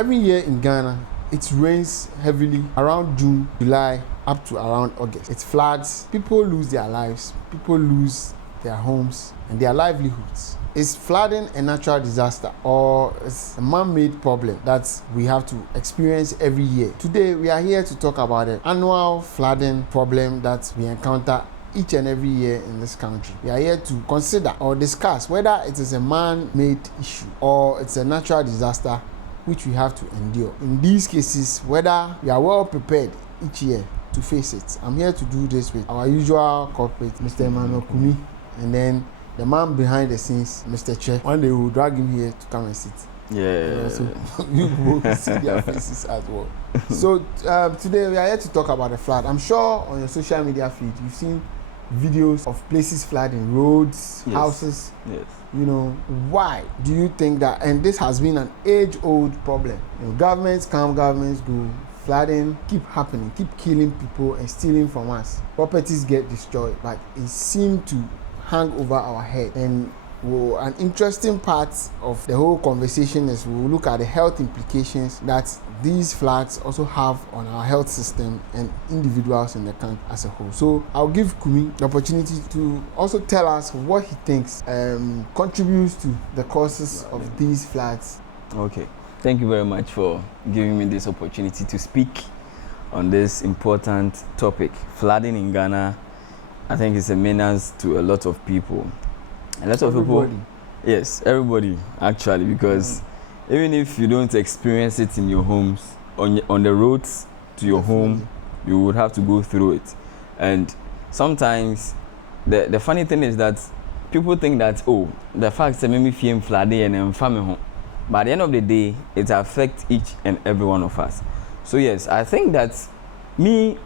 every year in Ghana, it rains heavily around June, July, up to around August. It floods, people lose their lives, people lose their homes and their livelihoods. Is flooding a natural disaster or is a man-made problem that we have to experience every year? Today, we are here to talk about the annual flooding problem that we encounter each and every year in this country. We are here to consider or discuss whether it is a man-made issue or it's a natural disaster which we have to endure. In these cases, whether we are well prepared each year to face it. I'm here to do this with our usual culprit, Mr. Emmanuel Kumi, and then the man behind the scenes, Mr. Che. One day we'll drag him here to come and sit. Yeah. So you will see their faces as well. So today we are here to talk about the flood. I'm sure on your social media feed you've seen videos of places flooding, roads, yes. houses. Yes. You know, why do you think that? And this has been an age-old problem. You know, governments come, governments go. Flooding keep happening, keep killing people and stealing from us. Properties get destroyed, but it seems to hang over our head. And an interesting part of the whole conversation is we'll look at the health implications that these floods also have on our health system and individuals in the country as a whole. So I'll give Kumi the opportunity to also tell us what he thinks contributes to the causes of these floods. Okay. Thank you very much for giving me this opportunity to speak on this important topic. Flooding in Ghana, I think it's a menace to a lot of people. A lot of people, yes, everybody actually, because even if you don't experience it in your homes, on the roads to your home, you would have to go through it. And sometimes the funny thing is that people think that, oh, the fact that maybe film flooding and family home. But at the end of the day, it affects each and every one of us. So yes, I think that me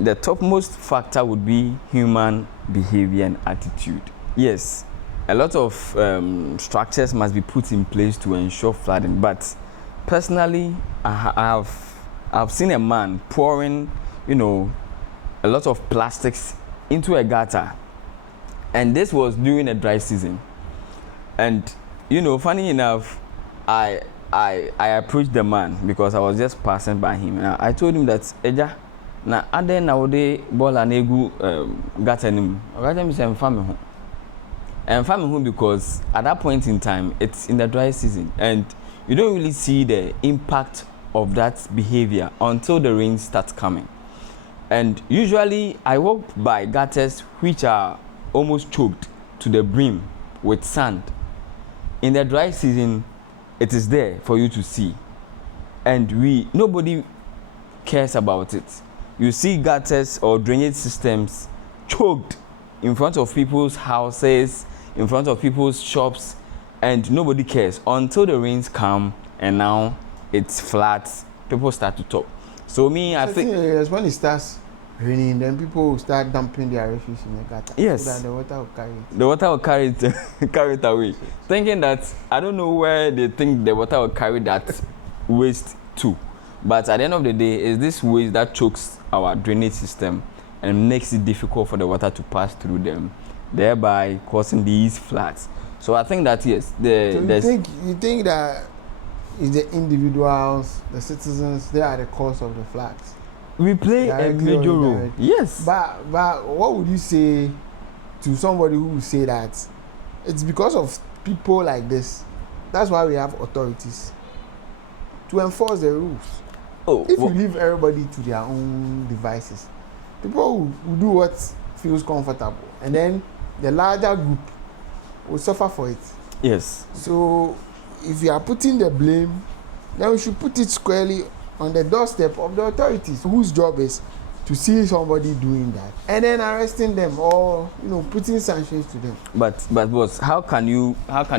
the topmost factor would be human behavior and attitude. Yes, a lot of structures must be put in place to ensure flooding. But personally, I've seen a man pouring, a lot of plastics into a gutter, and this was during a dry season. And funny enough, I approached the man because I was just passing by him, and I told him that Eja, na ade na wode ball and egu gatanim. Gatam say mfa me ho because at that point in time it's in the dry season and you don't really see the impact of that behavior until the rain starts coming. And usually I walk by gutters which are almost choked to the brim with sand. In the dry season, it is there for you to see, and nobody cares about it. You see gutters or drainage systems choked in front of people's houses, in front of people's shops, and nobody cares until the rains come, and now it's flat. People start to talk. So I think when it starts raining, then people will start dumping their refuse in the gutter. Yes. So that the water will carry it. The water will carry it away. Thinking that, I don't know where they think the water will carry that waste to. But at the end of the day, it's this waste that chokes our drainage system and makes it difficult for the water to pass through them, thereby causing these floods. So I think that, yes. You think that it's the individuals, the citizens, they are the cause of the floods? We play a major role. Yes. But what would you say to somebody who would say that it's because of people like this? That's why we have authorities to enforce the rules. If you leave everybody to their own devices, people will do what feels comfortable, and then the larger group will suffer for it. Yes. So if you are putting the blame, then we should put it squarely on the doorstep of the authorities, whose job is to see somebody doing that and then arresting them or putting sanctions to them. But boss, how can the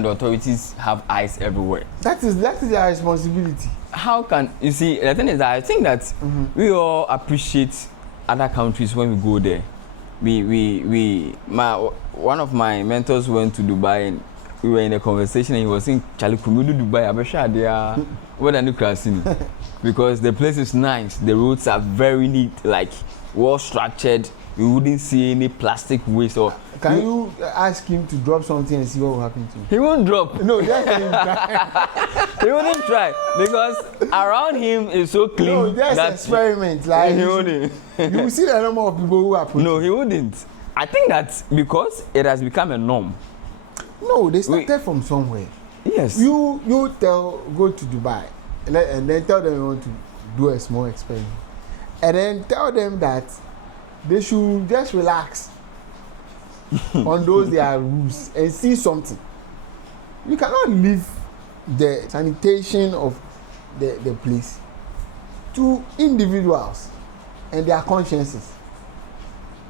authorities have eyes everywhere? That is their responsibility. How can you see? The thing is that I think that we all appreciate other countries when we go there. One of my mentors went to Dubai and we were in a conversation and he was saying, Charlie, come to Dubai, I'm sure they are what are you crossing? Because the place is nice, the roads are very neat, like well structured, you wouldn't see any plastic waste or. Can you ask him to drop something and see what will happen to him? He won't drop. No, that's him. He wouldn't try because around him is so clean. No, that's experiment. Like he wouldn't. You will see the number of people who are putting. No, he wouldn't. I think that because it has become a norm. No, they started from somewhere. Yes. You go to Dubai and then tell them you want to do a small experiment. And then tell them that they should just relax on those their rules and see something. You cannot leave the sanitation of the place to individuals and their consciences.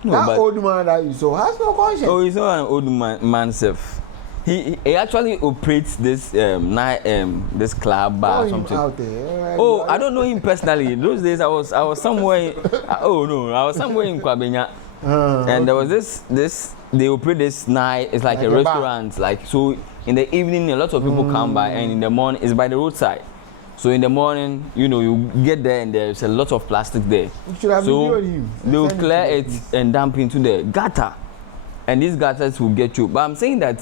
No, that old man that you saw has no conscience. Oh, he's not an old man self. He actually operates this this club bar or something. Out there. Oh, I don't know him personally. Those days I was somewhere. I was somewhere in Kwabenya, and there was this. They operate this night. It's like a restaurant. Like so, in the evening, a lot of people come by, and in the morning, it's by the roadside. So in the morning, you get there, and there's a lot of plastic there. So they'll clear it and dump into the gutter. And these gutters will get you. But I'm saying that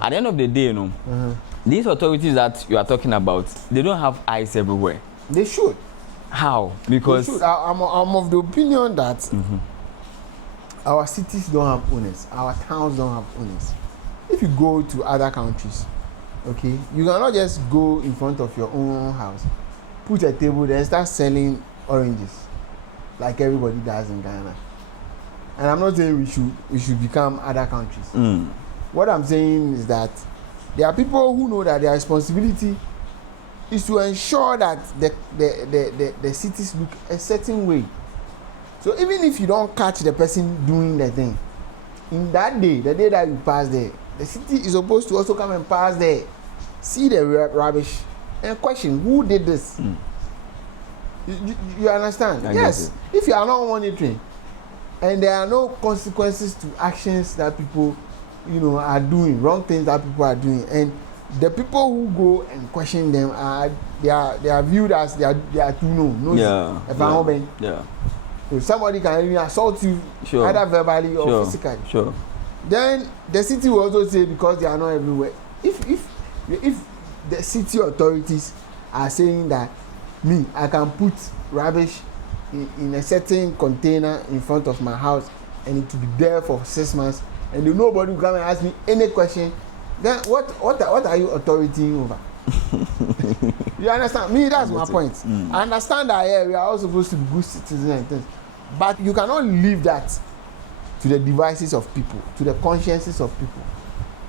at the end of the day, these authorities that you are talking about, they don't have eyes everywhere. They should. How? Because I'm of the opinion that our cities don't have owners, our towns don't have owners. If you go to other countries, okay, you cannot just go in front of your own house, put a table, then start selling oranges like everybody does in Ghana. And I'm not saying we should become other countries. What I'm saying is that there are people who know that their responsibility is to ensure that the cities look a certain way. So even if you don't catch the person doing the thing, in that day, the day that you pass there, the city is supposed to also come and pass there, see the rubbish, and question who did this. You understand? Yes. If you are not monitoring, and there are no consequences to actions that people, are doing, wrong things that people are doing, and the people who go and question them they are viewed as they are too nosy. Yeah. So somebody can even assault you, either verbally or physically. Sure. Then the city will also say because they are not everywhere. If the city authorities are saying that I can put rubbish in a certain container in front of my house and it will be there for 6 months and nobody will come and ask me any question, then what are you authority over? You understand me? That's my point. I understand that we are all supposed to be good citizens and things, but you cannot leave that to the devices of people, to the consciences of people,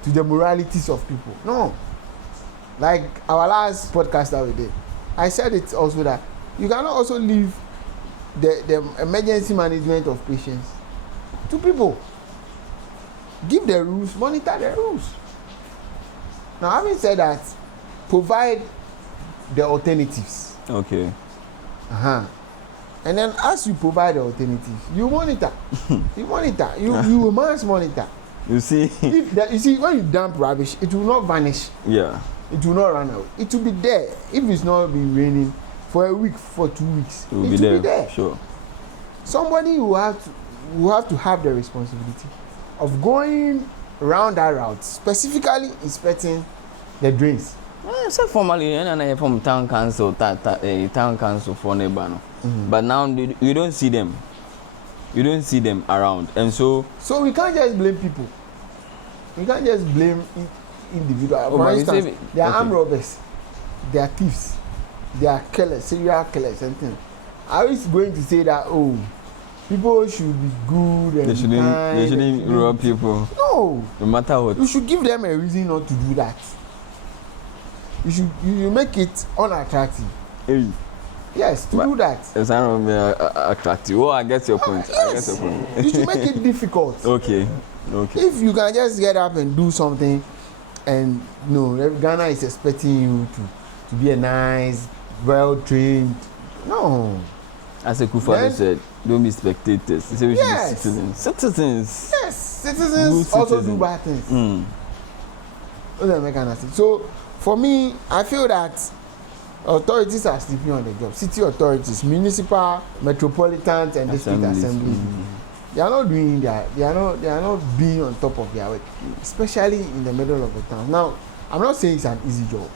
to the moralities of people. No. Like our last podcast that we did, I said it also that you cannot also leave the emergency management of patients to people. Give the rules, monitor the rules. Now, having said that, provide the alternatives. Okay. And then as you provide the alternatives, you monitor. You must monitor. You see? You see, when you dump rubbish, it will not vanish. Yeah. It will not run away. It will be there. If it's not been raining for a week, for 2 weeks, it will be there. Sure. Somebody will have to have the responsibility of going around that route, specifically inspecting the drains. So formally, and from town council for neighbor, but now you don't see them. You don't see them around, and so we can't just blame people. We can't just blame individuals. For instance, they are armed robbers, they are thieves, they are killers, serial killers, and things. I was going to say that people should be good and they shouldn't rob people. No matter what. You should give them a reason not to do that. You make it unattractive. Hey. Yes, to do that. It's not attractive. Oh, I get your point. Yes. You should make it difficult. Okay. If you can just get up and do something, and Ghana is expecting you to be a nice, well-trained. No. As a Kufado said, don't be spectators. He said we should be citizens. Citizens. Yes, citizens also do bad things. So, for me, I feel that authorities are sleeping on the job. City authorities, municipal, metropolitans, and district assemblies. They are not doing they are not being on top of their work, especially in the middle of the town. Now, I'm not saying it's an easy job.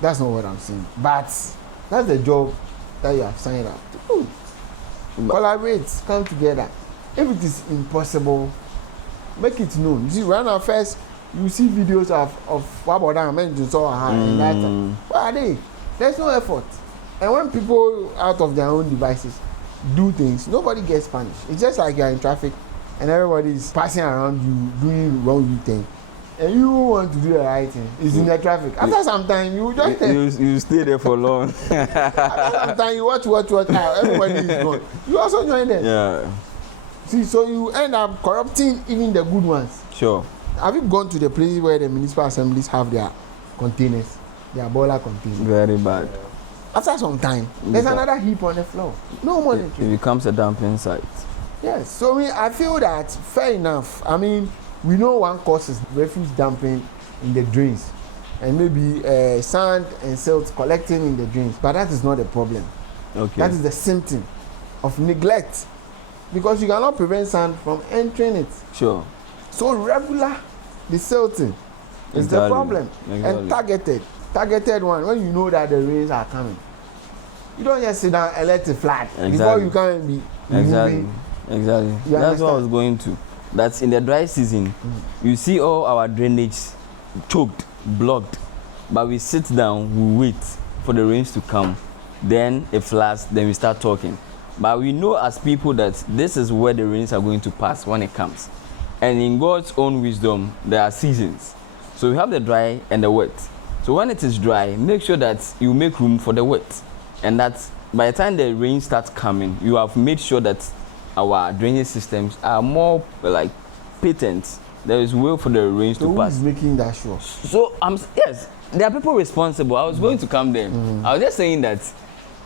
That's not what I'm saying. But that's the job that you have signed up to do. Collaborate, come together. If it is impossible, make it known. You see, right now, first, you see videos of Waboda and that. Where are they? There's no effort. And when people out of their own devices do things, nobody gets punished. It's just like you're in traffic and everybody is passing around you doing wrong thing. And you want to do the right thing. It's in the traffic. After some time, you just you stay there for long. After some time, you watch. Everybody is gone. You also join them. Yeah. See, so you end up corrupting even the good ones. Sure. Have you gone to the places where the municipal assemblies have their containers, their boiler containers? Very bad. After some time, there's another heap on the floor. No monitoring. It becomes a dumping site. Yes. So I feel that fair enough. I mean, we know one cause is refuse dumping in the drains, and maybe sand and silt collecting in the drains. But that is not the problem. Okay. That is the symptom of neglect, because you cannot prevent sand from entering it. Sure. So regular desilting is the problem. And targeted one, when you know that the rains are coming. You don't just sit down and let it flat before you can be moving. Exactly. That's what I was going to. That's in the dry season. You see all our drainage choked, blocked, but we sit down, we wait for the rains to come. Then it floods, then we start talking. But we know as people that this is where the rains are going to pass when it comes. And in God's own wisdom, there are seasons. So we have the dry and the wet. So when it is dry, make sure that you make room for the wet. And that by the time the rain starts coming, you have made sure that our drainage systems are more like patent. There is way for the rains to pass. Who is making that sure? So yes, there are people responsible. I was going to come there. I was just saying that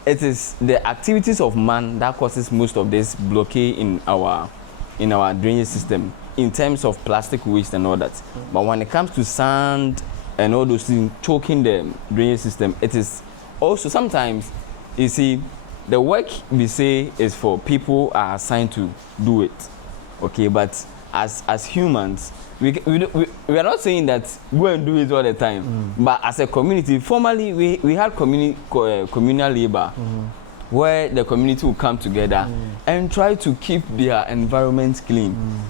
it is the activities of man that causes most of this blockade in our drainage system in terms of plastic waste and all that. But when it comes to sand and all those things choking the drainage system, it is also sometimes, you see, the work we say is for people are assigned to do it, okay? But as humans, we are not saying that go and do it all the time. But as a community, formerly we had communal labor, where the community will come together and try to keep their environment clean.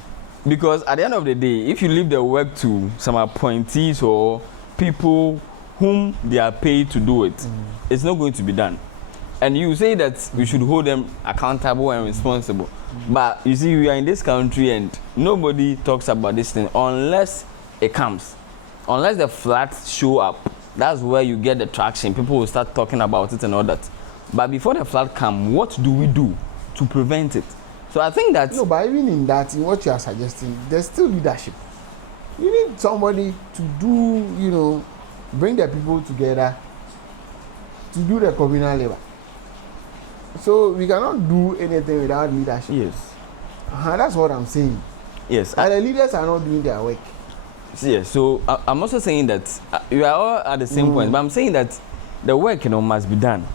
Because at the end of the day, if you leave the work to some appointees or people whom they are paid to do it, it's not going to be done. And you say that we should hold them accountable and responsible. But you see, we are in this country and nobody talks about this thing unless it comes. Unless the floods show up, that's where you get the traction. People will start talking about it and all that. But before the flood comes, what do we do to prevent it? So I think that... No, but even in that, in what you are suggesting, there's still leadership. You need somebody to do, bring the people together to do the communal labor. So we cannot do anything without leadership. Yes. That's what I'm saying. Yes. And the leaders are not doing their work. Yes. So I'm also saying that you are all at the same point, but I'm saying that the work, must be done.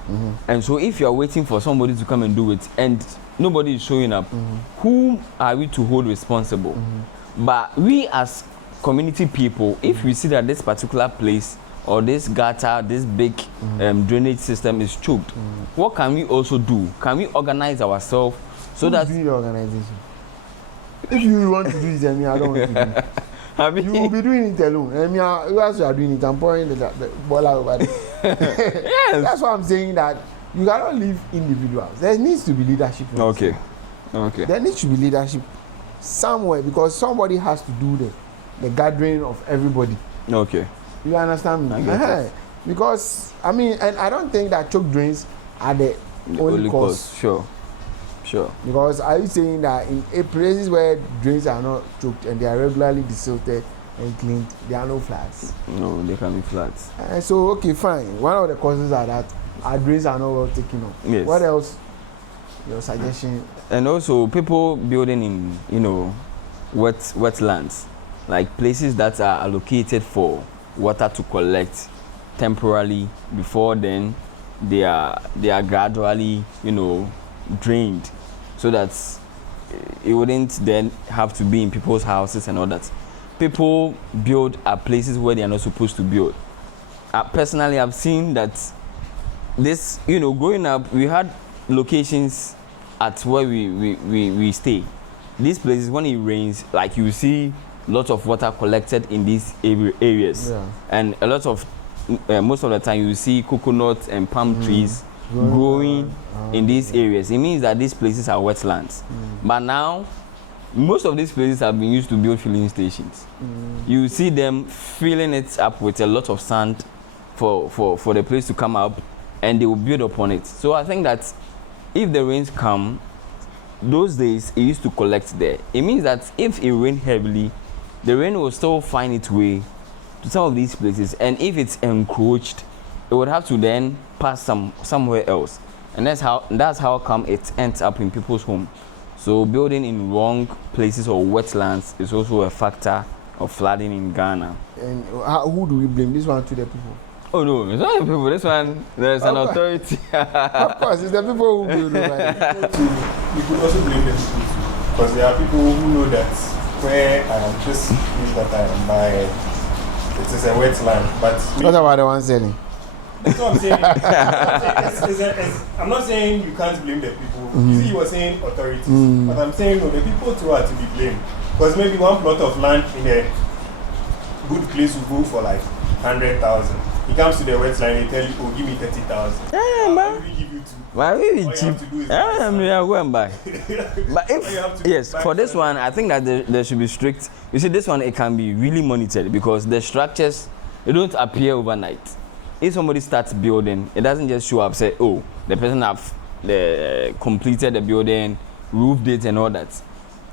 And so if you are waiting for somebody to come and do it and nobody is showing up, who are we to hold responsible? But we as community people, if we see that this particular place or this gutter, this big drainage system is choked, what can we also do? Can we organize ourselves so Who's that... doing the organization? If you want to do it, I don't want to do it. You will be doing it alone. You also are doing it. I'm pouring the boiler over there. Yes. That's why I'm saying that you cannot leave individuals. There needs to be leadership. Okay. There needs to be leadership somewhere, because somebody has to do the gathering of everybody. Okay. You understand me? I get it. Because and I don't think that choke drains are the only cause. Sure. Because are you saying that in places where drains are not choked and they are regularly desilted and cleaned, there are no floods? No, there can be floods. So okay, fine. One of the causes are that our drains are not well taken up. Yes. What else? Your suggestion? And also people building in wetlands, like places that are allocated for water to collect temporarily. Before then they are gradually drained, so that it wouldn't then have to be in people's houses and all that. People build at places where they are not supposed to build. Personally, I've seen that this, growing up, we had locations at where we stay. These places, when it rains, like you see lots of water collected in these areas. Yeah. And a lot of, most of the time, you see coconuts and palm trees growing in these areas. It means that these places are wetlands. But now, most of these places have been used to build filling stations. You see them filling it up with a lot of sand for the place to come up, and they will build upon it. So I think that if the rains come, those days it used to collect there. It means that if it rained heavily, the rain will still find its way to some of these places, and if it's encroached, it would have to then pass somewhere else, and that's how come it ends up in people's homes. So building in wrong places or wetlands is also a factor of flooding in Ghana. And who do we blame? This one to the people? Oh no, it's not the people. This one, there's an authority. Of course, it's the people who build over there. You could also blame the people too, because there are people who know that where this place that I am buying, it is a wetland. But What about the one selling? that's what I'm saying. I'm not saying you can't blame the people. You see, you were saying authorities, but I'm saying no, the people too are to be blamed. Because maybe one plot of land in a good place will go for like 100,000. He comes to the wetland, they tell you, oh, give me 30,000. Yeah, man. We give you two. Why really All you cheap? have to do is Go and buy. But All you have to do yes, is buy for this first. one, I think that there should be strict. You see, this one, it can be really monitored because the structures, they don't appear overnight. If somebody starts building, it doesn't just show up, say, oh, the person have completed the building, roofed it and all that.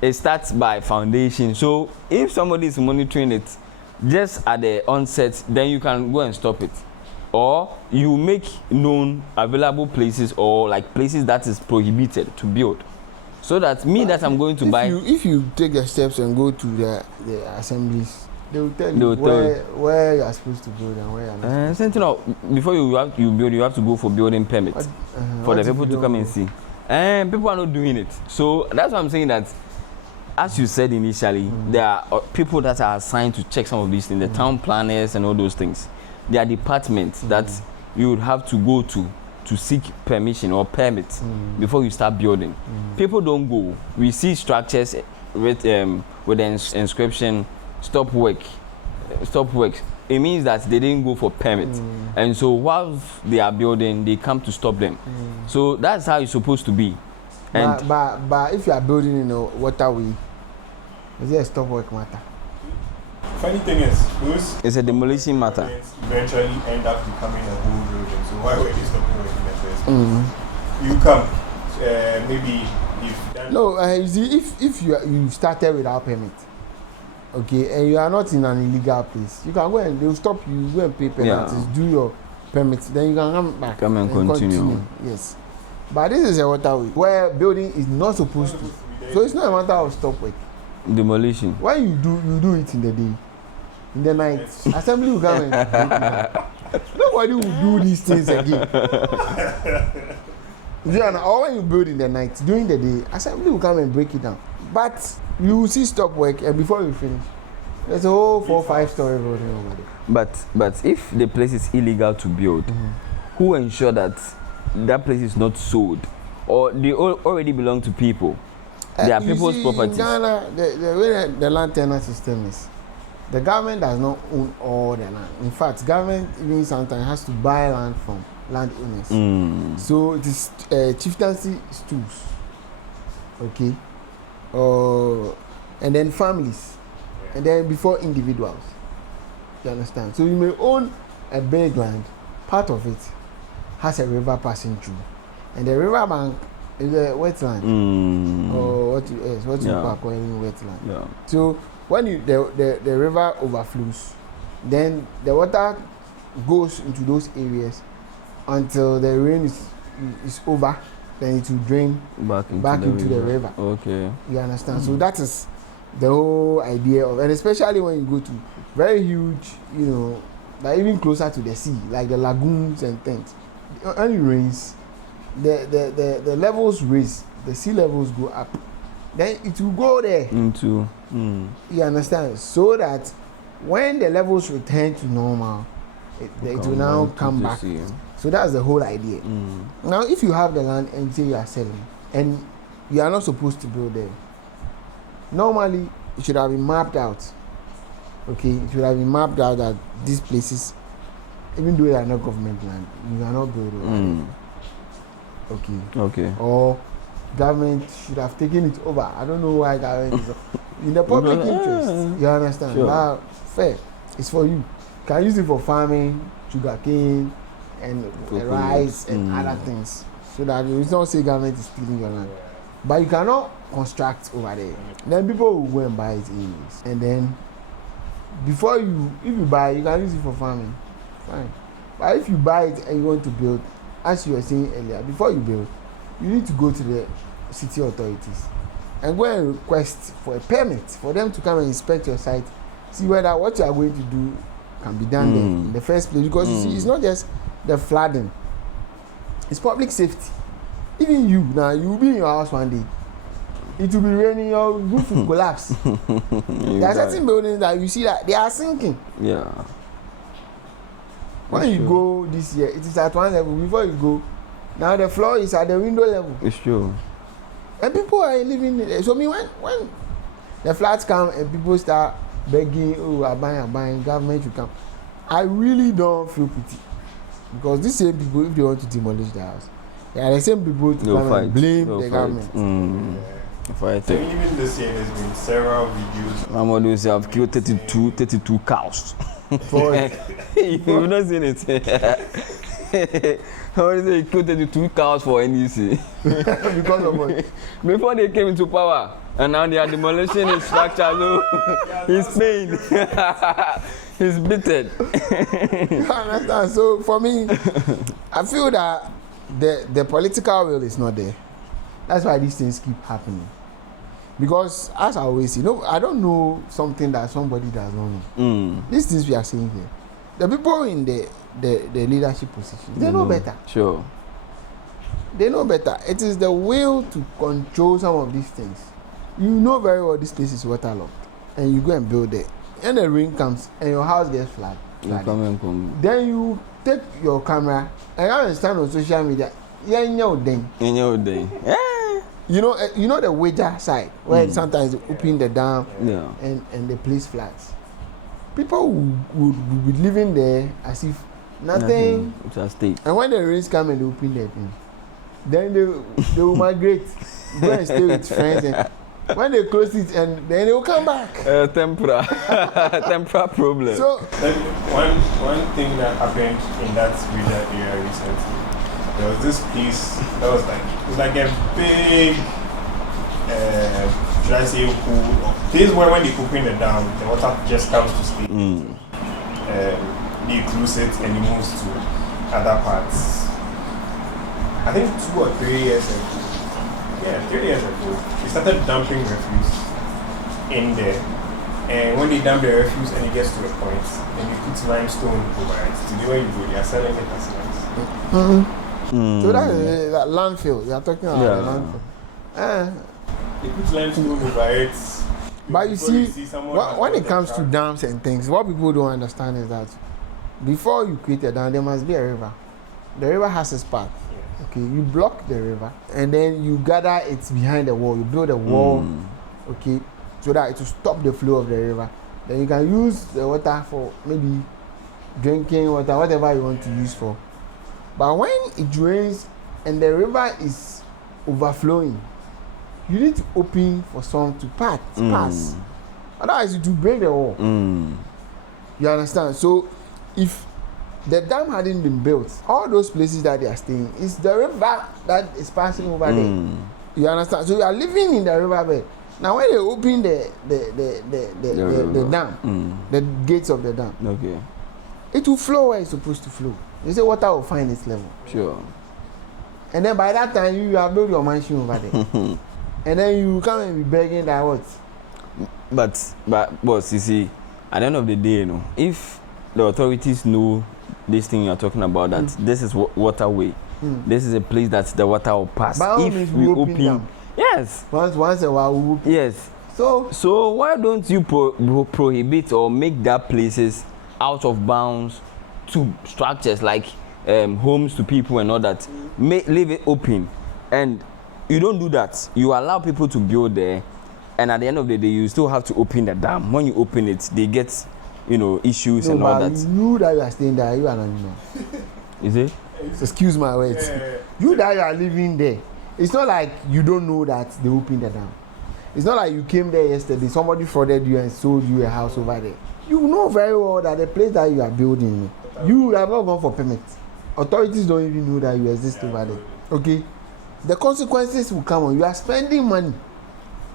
It starts by foundation. So if somebody is monitoring it just at the onset, then you can go and stop it. Or you make known available places or like places that is prohibited to build. So that that I'm going to buy. If you take the steps and go to the assemblies, they will tell you where you are supposed to build and where you are not. Something else, before you build, you have to go for building permit for the people to come and see. And people are not doing it. So that's why I'm saying that, as you said initially, there are people that are assigned to check some of these things, the town planners and all those things. There are departments that you would have to go to seek permission or permit before you start building. People don't go. We see structures with the inscription stop work. It means that they didn't go for permit, and so while they are building, they come to stop them. So that's how it's supposed to be. And but if you are building in a waterway, is it a stop work matter? Funny thing is, those it's a demolition matter. eventually end up becoming a whole building. So why were they stopping work in the first place? You come, maybe if done. No, you see, if you started without permit, okay, and you are not in an illegal place, you can go and they'll stop you. Go and pay penalties, do your permits, then you can come back. Come and continue. Yes, but this is a waterway where building is not supposed to. So it's not a matter of stop work. Demolition. When you do it in the day, in the night, assembly will come and nobody will do these things again. Or when you build in the night, during the day, assembly will come and break it down. But you will see stop work, and before you finish, there's a whole 4-5 story building over there. But if the place is illegal to build, who ensure that place is not sold, or they already belong to people? They are people's properties. In Ghana, the way the land tenure system is, the government does not own all the land. In fact, government even sometimes has to buy land from landowners. So it is chieftaincy stools, okay, and then families, and then before individuals. You understand? So you may own a big land, part of it has a river passing through, and the river bank is a wetland, or what you call calling wetland. Yeah. So when the river overflows, then the water goes into those areas until the rain is over, then it will drain back into the river. Okay. You understand? So that is the whole idea of, and especially when you go to very huge, like even closer to the sea, like the lagoons and things. When it rains, the levels raise, the sea levels go up. then it will go there. Into. You understand? So that when the levels return to normal, it will now come back. So that's the whole idea. Now, if you have the land and say you are selling, and you are not supposed to build there, normally it should have been mapped out. Okay, it should have been mapped out that these places, even though they are not government land, you are not building. Okay. Or government should have taken it over. I don't know why government is in the public interest. You understand? Sure. Now, fair. It's for you. You can use it for farming, sugarcane, and rice and other things. So that you don't say government is stealing your land. But you cannot construct over there. Then people will go and buy it anyways. And then if you buy, you can use it for farming. Fine. But if you buy it and you want to build, as you were saying earlier, before you build, you need to go to the city authorities and go and request for a permit for them to come and inspect your site, see whether what you are going to do can be done there in the first place. Because you see, it's not just the flooding, it's public safety. Even you now, you will be in your house one day, it will be raining, your roof will collapse. There are certain buildings that you see that they are sinking. Yeah. When you go this year, it is at one level. Before you go, now the floor is at the window level. It's true. And people are living there. So when the floods come and people start begging, oh, I'm buying, government should come, I really don't feel pity. Because these same people, if they want to demolish the house, they are the same people to come and blame the government. So even this year, there's been several videos. Mamadou say I've killed 32 cows. For You've not seen it. How say he killed 32 cows for NEC? because of what? Before they came into power, and now they are demolishing his structure. So he's pain. He's bitter. You understand? So for me, I feel that the political will is not there. That's why these things keep happening. Because as I always say, I don't know something that somebody does not know. These things we are saying here, the people in the leadership position, they know better. Sure. They know better. It is the will to control some of these things. You know very well this place is waterlogged, and you go and build it. And the rain comes, and your house gets flooded. Then you take your camera and you stand on social media. You know the wager side where sometimes they open the dam and the place floods. People would be living there as if nothing. And when the rains come and they open the thing, then they will migrate, go and stay with friends. And when they close it, and then they will come back. Temporary problem. So one thing that happened in that region area recently. There was this piece that was like a big, should I say, pool. This is where when they open the dam, the water just comes to stay. They close it and it moves to other parts. I think 2 or 3 years ago. Yeah, 3 years ago, they started dumping refuse in there. And when they dump the refuse and it gets to a point, then they put limestone over it. Today when you go, they are selling it as limestone. So that is that landfill. You are talking about the landfill. They put limestone over it. But you see, when it comes to dams and things, what people don't understand is that before you create a dam, there must be a river. The river has its path. Okay, you block the river and then you gather it behind the wall. You build a wall, okay, so that it will stop the flow of the river. Then you can use the water for maybe drinking water, whatever you want to use for. But when it rains and the river is overflowing, you need to open for some to pass. Otherwise, it will break the wall. You understand? So, if the dam hadn't been built, all those places that they are staying, it's the river that is passing over there. You understand? So, you are living in the riverbed. Now, when they open the dam, the gates of the dam, it will flow where it's supposed to flow. They say water will find its level. Sure. And then by that time, you have built your mansion over there. And then you come and be begging that what? But boss, you see, at the end of the day, if the authorities know this thing you are talking about, that this is waterway, this is a place that the water will pass. By all if means, we open Yes. Once a while, we will pay. Yes. So why don't you prohibit or make that places out of bounds to structures like homes to people and all that? Leave it open, and you don't do that. You allow people to build there, and at the end of the day, you still have to open the dam. When you open it, they get, issues and all that. You that you are staying there, you are not know. Is it? Excuse my words. Yeah. You that you are living there, it's not like you don't know that they opened the dam. It's not like you came there yesterday, somebody frauded you and sold you a house over there. You know very well that the place that you are building, you have not gone for permit. Authorities don't even know that you exist over there. Okay? The consequences will come on. You are spending money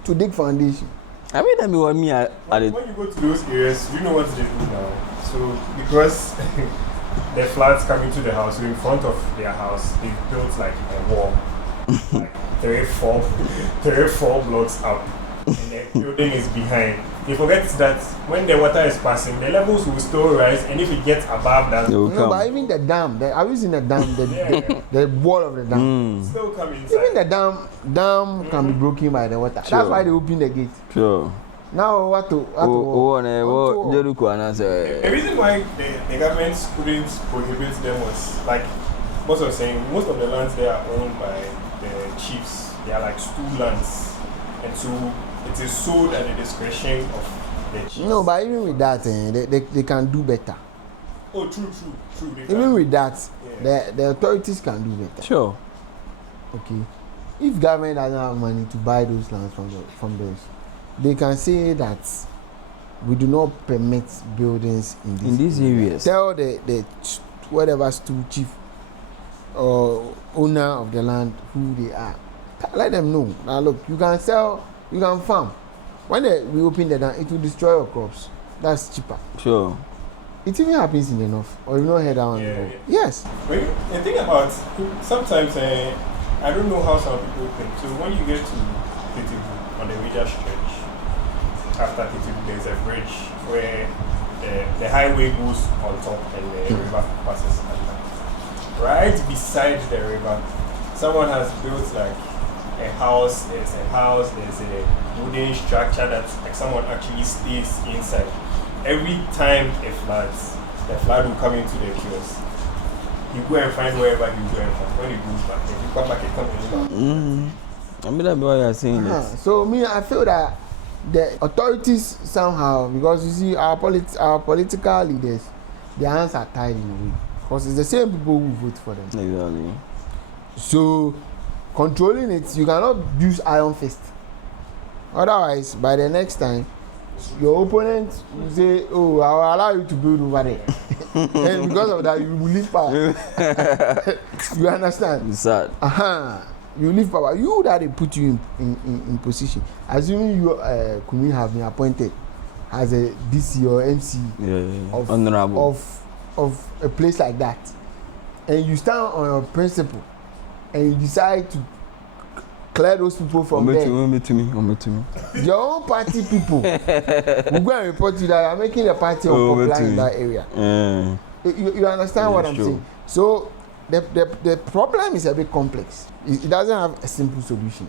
to dig foundation. I mean, that be what me When you go to those areas, you know what they do now. So because the floods coming to the house, so in front of their house, they built like a wall, like three, four blocks up, and the building is behind. They forget that when the water is passing, the levels will still rise, and if it gets above that, No, but even the dam, have you seen the dam? The wall of the dam. still come inside. Even the dam can be broken by the water. Sure. That's why they open the gate. Sure. Now what to? The reason why the government couldn't prohibit them was like most of saying most of the lands there are owned by the chiefs. They are like school lands, and so it is sold at the discretion of the chiefs. No, but even with that, they can do better. Oh, true. They Even can. with that, Yeah. the authorities can do better. Sure. Okay, if government doesn't have money to buy those lands from those, they can say that we do not permit buildings in these areas. Tell the whatever stool chief or owner of the land who they are. Let them know. Now look, you can sell, you can farm. When we open the dam, it will destroy your crops. That's cheaper. Sure. It even happens in the north, or you not heard that one before. Yes. But the thing about sometimes I don't know how some people think. So when you get to Titibu on the major stretch, after Titibu there's a bridge where the highway goes on top and the river passes under. Right beside the river, someone has built like a house. There's a wooden structure that like someone actually stays inside. Every time it floods, the flood will come into the kiosk. He go and find wherever he go and find. When he goes back, if he come back, he comes in. I mean, that's why you're saying this. So I feel that the authorities somehow, because you see our political leaders, their hands are tied in a way, because it's the same people who vote for them. Exactly. So controlling it, you cannot use iron fist. Otherwise, by the next time, your opponent will say, "Oh, I will allow you to build over there," and because of that, you will leave power. You understand? It's sad. You leave power. You that they put you in position. Assuming you Kumi have been appointed as a DC or MC of a place like that, and you stand on your principle, and you decide to clear those people from there. To me. Your own party people will go and report you that you are making the party unpopular in that area. You understand what I'm saying? So the problem is a bit complex. It doesn't have a simple solution.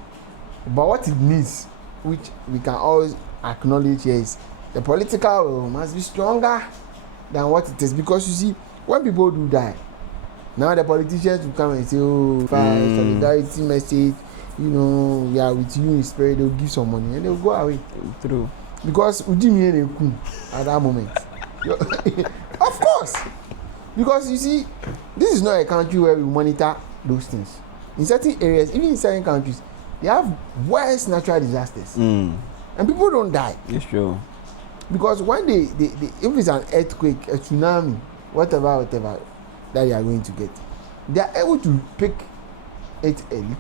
But what it needs, which we can always acknowledge here, is the political will must be stronger than what it is. Because you see, when people do die, now the politicians will come and say, "Oh, solidarity message, we are with you in spirit," they'll give some money and they'll go away. True. Because Ujimi at that moment. Of course. Because you see, this is not a country where we monitor those things. In certain areas, even in certain countries, they have worse natural disasters. And people don't die. It's true. Because when they if it's an earthquake, a tsunami, whatever that they are going to get, they are able to pick it early,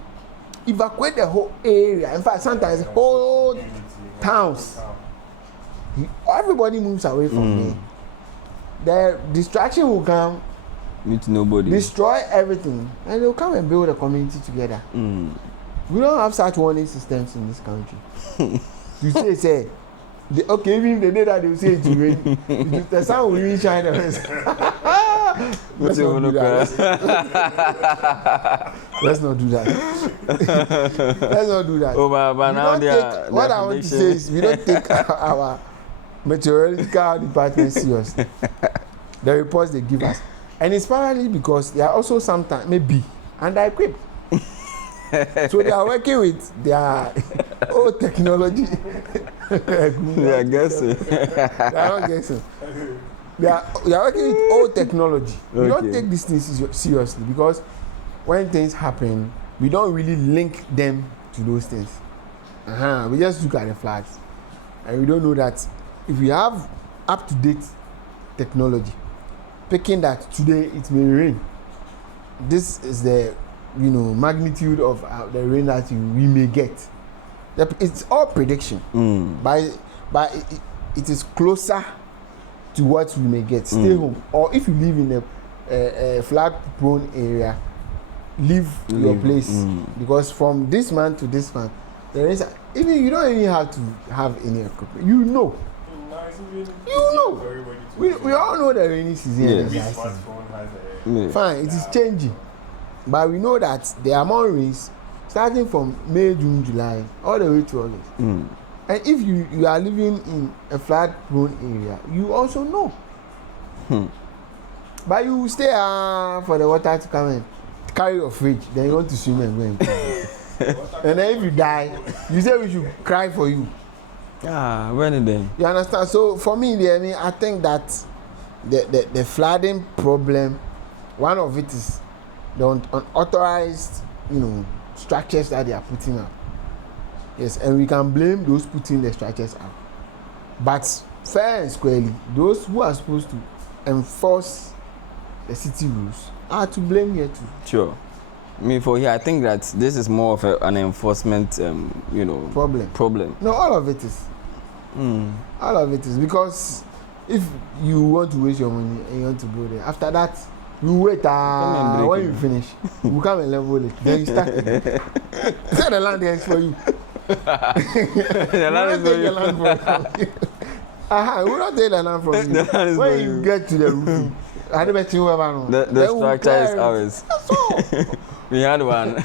evacuate the whole area. In fact, sometimes whole towns. Everybody moves away from there. The distraction will come, Meet nobody. destroy everything, and they'll come and build a community together. We don't have such warning systems in this country. You say, even the day that they will say it's raining, the sun will really shine. Let's not do that. Let's not do that. Let's not do that. Oh, but now they are. What I want to say is, we don't take our meteorological department seriously. The reports they give us, and it's probably because they are also sometimes maybe under-equipped. So they are working with their old technology. They are guessing. They are not guessing. They are working with old technology. We don't take these things seriously because when things happen, we don't really link them to those things. We just look at the flags, and we don't know that if we have up-to-date technology, picking that today it may rain. This is the magnitude of the rain that we may get. It's all prediction. But it is closer to what we may get. Stay home, or if you live in a flood-prone area, leave your place because from this month to this month, there is even you don't even have to have any equipment. We all know the rainy season. Yes. Fine, it is changing. But we know that there are more rains starting from May, June, July, all the way to August. And if you are living in a flood-prone area, you also know. But you stay for the water to come and carry your fridge, then you want to swim and go and and then if you die, you say we should cry for you. When then? You understand? So for me, I think that the flooding problem, one of it is the unauthorized, structures that they are putting up. Yes, and we can blame those putting the structures up. But fair and squarely, those who are supposed to enforce the city rules are to blame here too. Sure. I think that this is more of an enforcement, problem. No, all of it is. All of it is because if you want to waste your money and you want to go there, after that, you wait when you finish. You come and level it. Then you start. Say the land is for you. The land is for you. We don't take the land from you. When you get to the roof, I don't bet you ever know. The structure is ours. That's all. We had one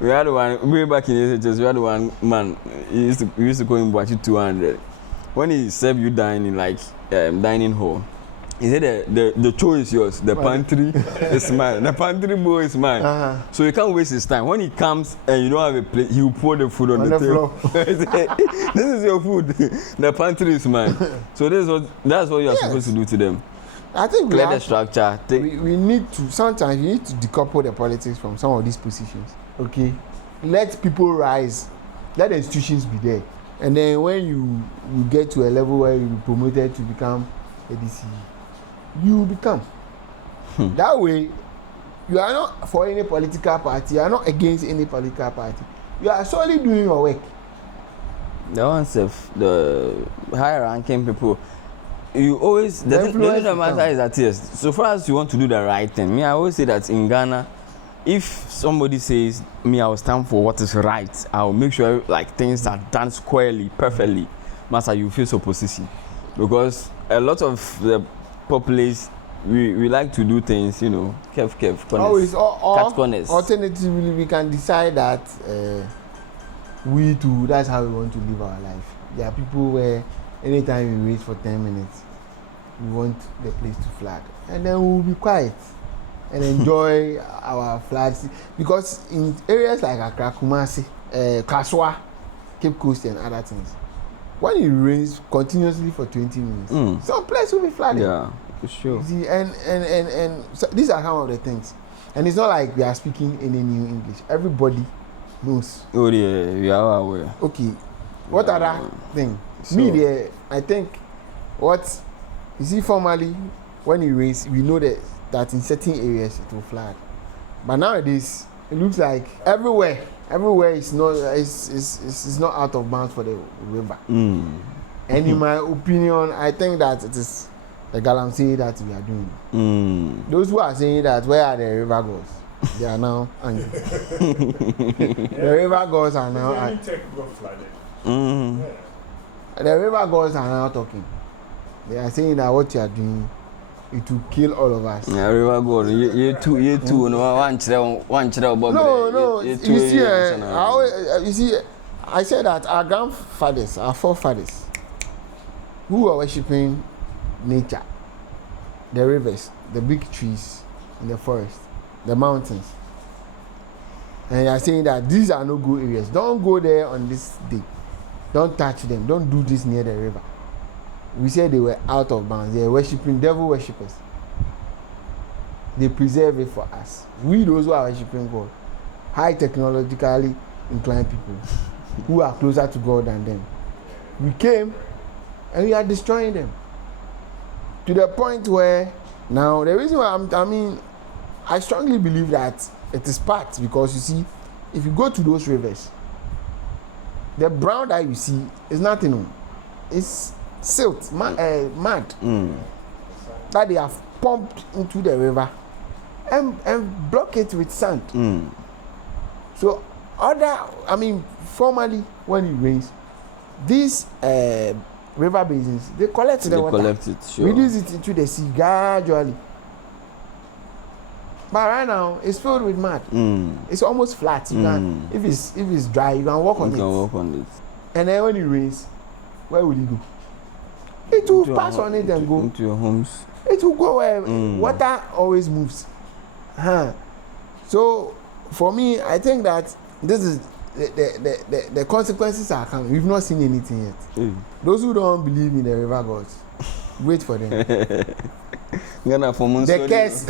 way back in the SHS. We had one man. We used to call him Bachi 200. When he served you dining dining hall, he said the choice is yours. The pantry is mine. The pantry boy is mine. So you can't waste his time. When he comes and you don't have a plate, he will pour the food on the table. This is your food. The pantry is mine. So that's what you are supposed to do to them. I think clear the structure. We need to sometimes you need to decouple the politics from some of these positions. Okay, let people rise. Let the institutions be there, and then when you get to a level where you are promoted to become a DCE, you become. That way, you are not for any political party. You are not against any political party. You are solely doing your work. The ones of the higher ranking people. You always the matter is that yes, so far as you want to do the right thing. I always say that in Ghana, if somebody says I will stand for what is right, I will make sure things are done squarely, perfectly. Master, you face opposition because a lot of the populace we like to do things, careful corners, cut corners. Alternatively, we can decide that we too. That's how we want to live our life. There are people where anytime we wait for 10 minutes, we want the place to flag. And then we'll be quiet and enjoy our flags. Because in areas like Accra, Kumasi, Kaswa, Cape Coast and other things, when it rains continuously for 20 minutes, some place will be flooded. Yeah, for sure. You see, and so these are some of the things. And it's not like we are speaking any new English. Everybody knows. Oh yeah, we are aware. Okay, what other thing? So, I think what you see formally when it rains, we know that in certain areas it will flood. But nowadays it looks like everywhere is not out of bounds for the river. And in my opinion, I think that it is the galamsey that we are doing. Those who are saying that where are the river gods? They are now angry. The river gods are now angry. The river gods are now talking. They are saying that what you are doing it will kill all of us. Yeah, river God. You two. No, one child. No. You see, I said that our grandfathers, our forefathers, who were worshipping nature, the rivers, the big trees in the forest, the mountains, and they are saying that these are no good areas. Don't go there on this day. Don't touch them. Don't do this near the river. We said they were out of bounds. They were worshipping devil worshippers. They preserve it for us. We, those who are worshipping God, high technologically inclined people who are closer to God than them. We came and we are destroying them to the point where now the reason why I strongly believe that it is part, because you see, if you go to those rivers, the brown that you see is nothing. It's silt, mud that they have pumped into the river and block it with sand. So formerly when it rains, these river basins, they collect the water, release it into the sea gradually. But right now it's filled with mud. It's almost flat. You can, if it's dry, you can walk on it. And then when it rains, where will it go? It will pass on it and go into your homes. It will go where water always moves. So for me, I think that this is the consequences are coming. We've not seen anything yet. Those who don't believe in the river gods, wait for them. The curse.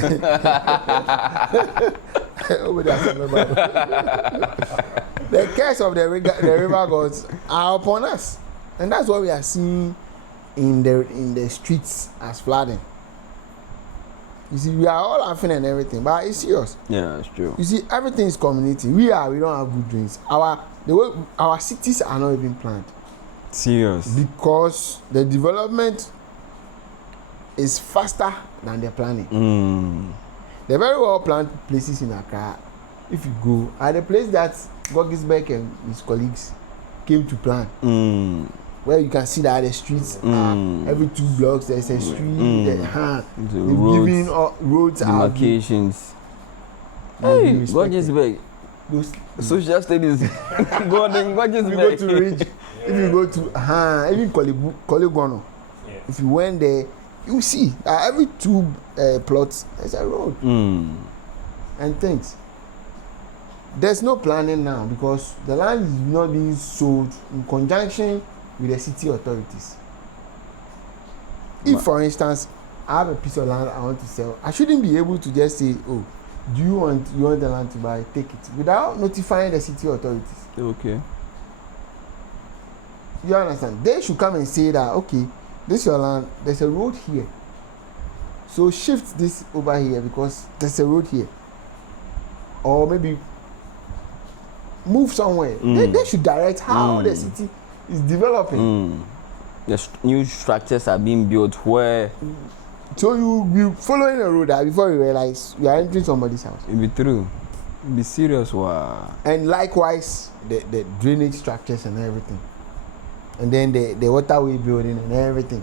The curse of the river gods are upon us, and that's what we are seeing in the streets as flooding. You see, we are all laughing and everything, but it's serious. Yeah, it's true. You see, everything is community. We don't have good drains. Our cities are not even planned. Serious. Because the development is faster than the planning. The very well planned places in Accra, if you go, are the place that Gogisbeck and his colleagues came to plan. Where you can see that the streets are every 2 blocks there's a street. They've given roads demarcations. Hey, Gogisbeck. Social studies. Gogisbeck. You go to Ridge. If you go to even Koligono, if you went there, you see every 2 plots there's a road and things. There's no planning now because the land is not being sold in conjunction with the city authorities. If, for instance, I have a piece of land I want to sell, I shouldn't be able to just say, "Oh, do you want the land to buy? Take it," without notifying the city authorities. Okay. You understand? They should come and say that, okay, this is your land. There's a road here, so shift this over here because there's a road here, or maybe move somewhere. They should direct how the city is developing. The new structures are being built where. So you be following a road that before you realize you are entering somebody's house. It be true. Be serious, wow. And likewise, the drainage structures and everything, and then the waterway building and everything.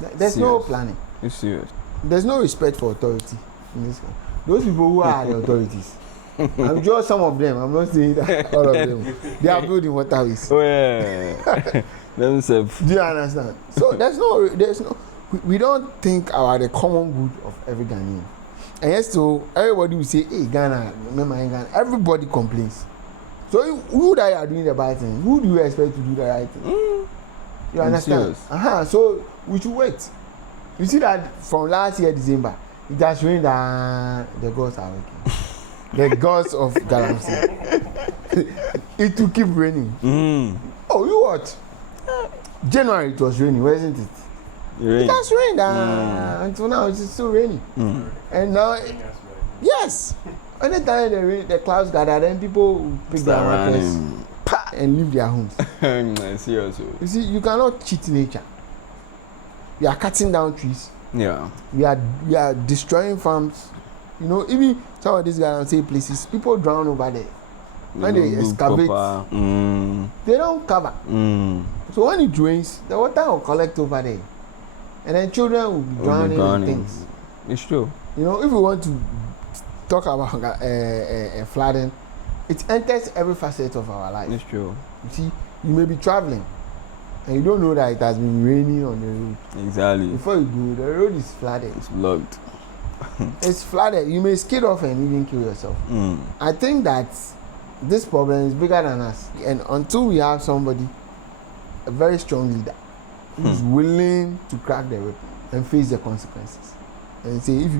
There's serious. No planning. It's serious. There's no respect for authority in this country. Those people who are the authorities. I'm sure some of them, I'm not saying that all of them, they are building waterways. Oh yeah. Themselves. Do you understand? So there's no, we don't think about the common good of every Ghanaian. And yes, so everybody will say, hey, Ghana, remember in Ghana, everybody complains. So who that are doing the bad thing? Who do you expect to do the right thing? You understand? So we should wait. You see that from last year, December, it has rained the gods are working. The gods of Galamsey. It will keep raining. Oh, you what? January it was raining, wasn't it? It has rained until now. It's still raining. And now, yes. Anytime the clouds gather, then people will pick their waters and leave their homes. You see, you cannot cheat nature. We are cutting down trees. Yeah. We are destroying farms. You know, even some of these guys say places, people drown over there. When they excavate, they don't cover. So when it rains, the water will collect over there. And then children will be drowning and things. It's true. You know, if we want to talk about flooding, it enters every facet of our life. It's true. You see, you may be traveling and you don't know that it has been raining on the road. Exactly. Before you go, the road is flooded. It's blocked. It's flooded. You may skid off and even kill yourself. I think that this problem is bigger than us. And until we have somebody, a very strong leader, who's willing to crack the whip and face the consequences, and say, if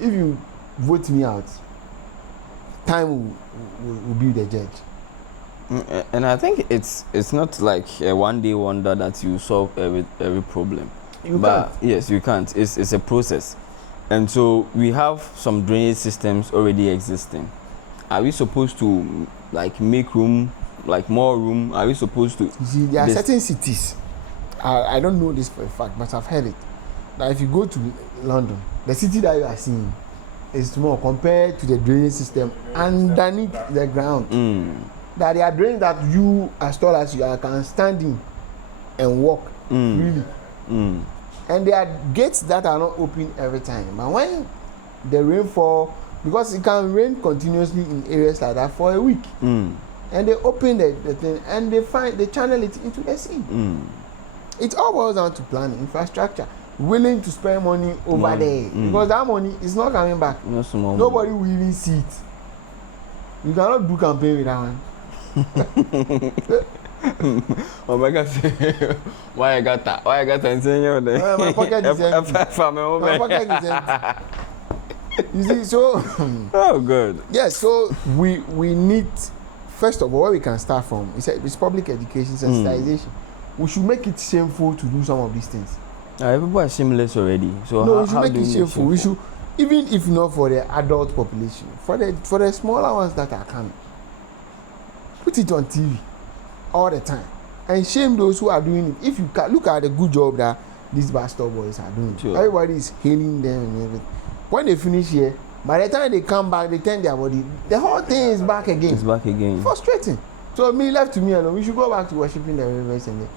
you vote me out, time will be the judge. And I think it's not like a one-day wonder that you solve every problem. You can't. Yes, you can't. It's a process. And so we have some drainage systems already existing. Are we supposed to like make room, like more room? Are we supposed to? You see, there are certain cities. I don't know this for a fact, but I've heard it. That if you go to London, the city that you are seeing is small compared to the drainage system underneath the ground. That they are drains that you, as tall as you are, can stand in and walk freely. And there are gates that are not open every time. But when the rainfall, because it can rain continuously in areas like that for a week, and they open the thing and they channel it into the sea. It all boils down to planning, infrastructure, willing to spend money over there, because that money is not coming back. Nobody will even see it. You cannot do campaign with that one. Oh my God! Why I got that? My pocket is empty. My pocket is empty. You see, so oh good. Yes, so we need, first of all, where we can start from it's public education, sensitization. We should make it shameful to do some of these things. People are shameless already. So no, we should make it shameful. We should, even if not for the adult population, for the smaller ones that are coming, put it on TV all the time and shame those who are doing it. If you look at the good job that these bastard boys are doing, everybody is hailing them and everything. When they finish here, by the time they come back, they turn their body, the whole thing is back again. It's back again. Frustrating. So left to me alone, we should go back to worshiping the rivers and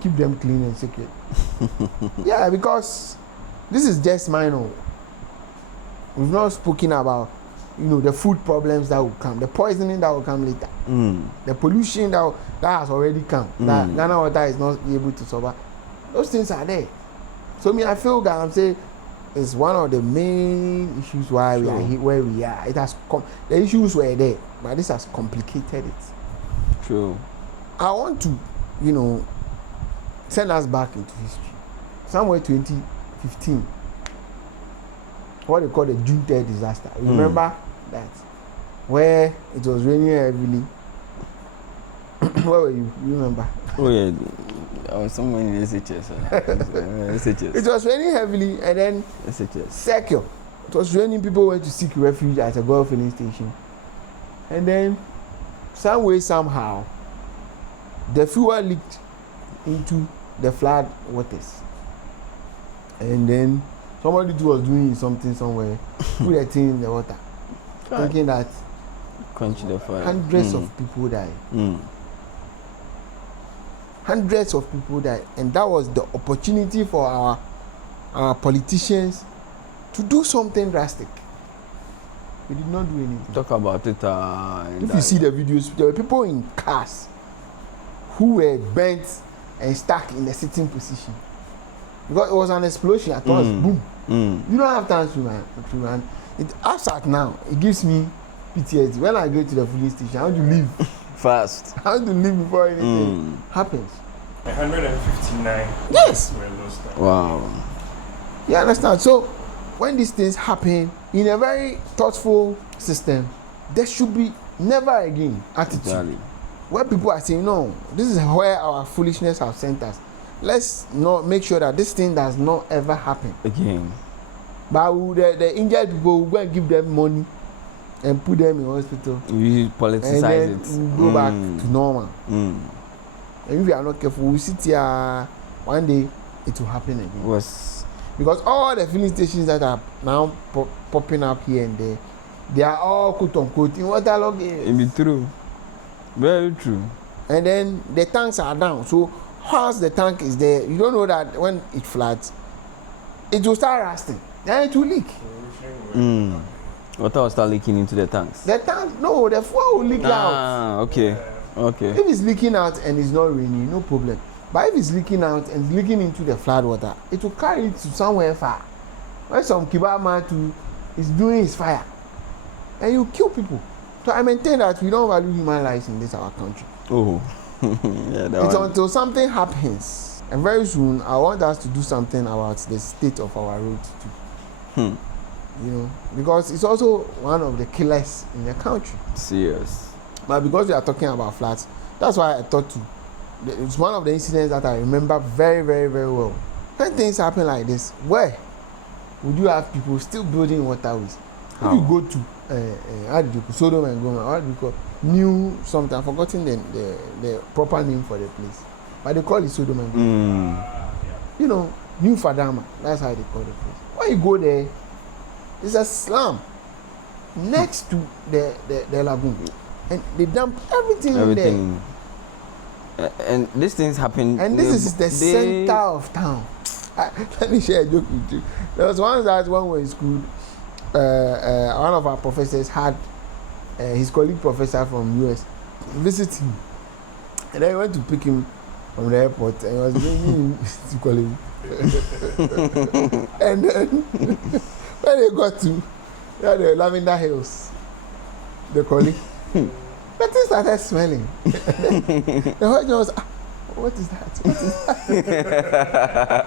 keep them clean and sacred. Yeah, because this is just minor. We've not spoken about, the food problems that will come, the poisoning that will come later, the pollution that has already come, that Ghana water is not able to survive. Those things are there. So I feel that I'm saying it's one of the main issues why we are here where we are. It has the issues were there, but this has complicated it. True. I want to, send us back into history. Somewhere 2015, what they call the June 3rd disaster. Remember that? Where it was raining heavily. Where were you? You remember? Oh yeah, I was somewhere in the SHS. SHS. It was raining heavily, and then SHS. Circle. It was raining. People went to seek refuge at a golf filling station, and then some way somehow the fuel leaked into the flood waters, and then somebody was doing something somewhere, put a thing in the water, thinking that quench the fire. Hundreds of people died. Hundreds of people died, and that was the opportunity for our politicians to do something drastic. We did not do anything. Talk about it. If you see the videos, there were people in cars who were bent and stuck in the sitting position because it was an explosion. At once, boom. You don't have time to run. It upset now. It gives me PTSD. When I go to the police station, I want to leave fast. I want to leave before anything happens. 159. Yes. Were lost. Wow. You understand? So when these things happen in a very thoughtful system, there should be never again attitude. Exactly. Where people are saying, no, this is where our foolishness has sent us. Let's not make sure that this thing does not ever happen again. But the injured people will go and give them money and put them in hospital. We politicize and then it. We'll go back to normal. And if we are not careful, we'll sit here one day, it will happen again. Because all the filling stations that are now popping up here and there, they are all quote unquote in waterlogged areas. It be true. Very true. And then the tanks are down. So once the tank is there, you don't know that when it floods, it will start rusting. Then it will leak. Water will start leaking into the tanks. The tank, no, the fuel will leak out. Ah, okay. Okay. If it's leaking out and it's not raining, no problem. But if it's leaking out and leaking into the flood water, it will carry it to somewhere far. When some Kiba man is doing his fire, and you kill people. So I maintain that we don't value human lives in this our country. Oh, yeah, it's until something happens, and very soon I want us to do something about the state of our roads too. You know, because it's also one of the killers in the country. Serious. But because we are talking about floods, that's why I thought to. It's one of the incidents that I remember very, very, very well. When things happen like this, where would you have people still building waterways? If you go to how do you call Sodom and Gomorrah, what do you call New something? I've forgotten the proper name for the place, but they call it Sodom and Gomorrah. You know, New Fadama. That's how they call the place. When you go there, it's a slum next to the lagoon, and they dump everything in there. And these things happen. And this is the center of town. Let me share a joke with you. There was one that when we were in school, one of our professors had his colleague professor from US visit him, and then he went to pick him from the airport, and he was bringing him to college. And then when they got to the Lavender Hills, the colleague, the thing started smelling. The whole thing was, what is that? What is that?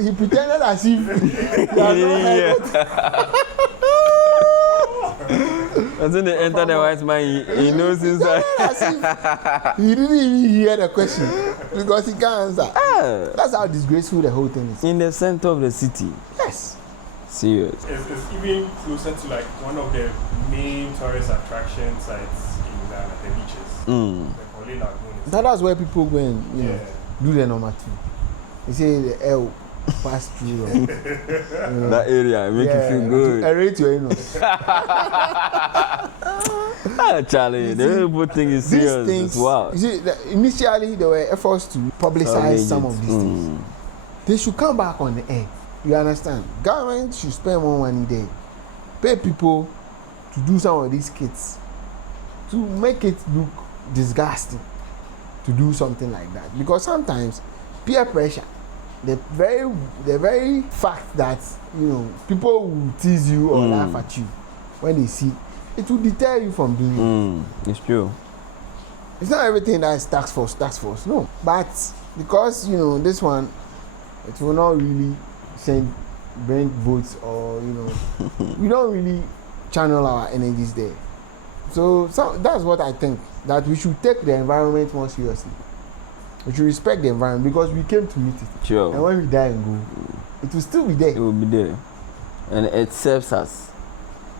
He pretended as if he had not heard. And then they enter the white man, he knows inside. He didn't even hear the question because he can't answer. That's how disgraceful the whole thing is. In the center of the city. Yes. Serious. It's even closer to like one of the main tourist attraction sites in Ghana, the beaches. The Ole Lagoon. That's where people go and do the number 2. They say the L pass through. That area make you feel good. Aerate your anus. Charlie, the whole thing is serious. Things, wow. You see, initially there were efforts to publicize some of these things. They should come back on the air. You understand? Government should spend more money there. Pay people to do some of these kits to make it look disgusting to do something like that. Because sometimes peer pressure, the very fact that people will tease you or laugh at you when they see it will deter you from doing it. It's true. It's not everything that is tax force, no. But because this one, it will not really bring votes or we don't really channel our energies there. So that's what I think, that we should take the environment more seriously. We should respect the environment because we came to meet it. Sure. And when we die and go, it will still be there. It will be there. And it serves us.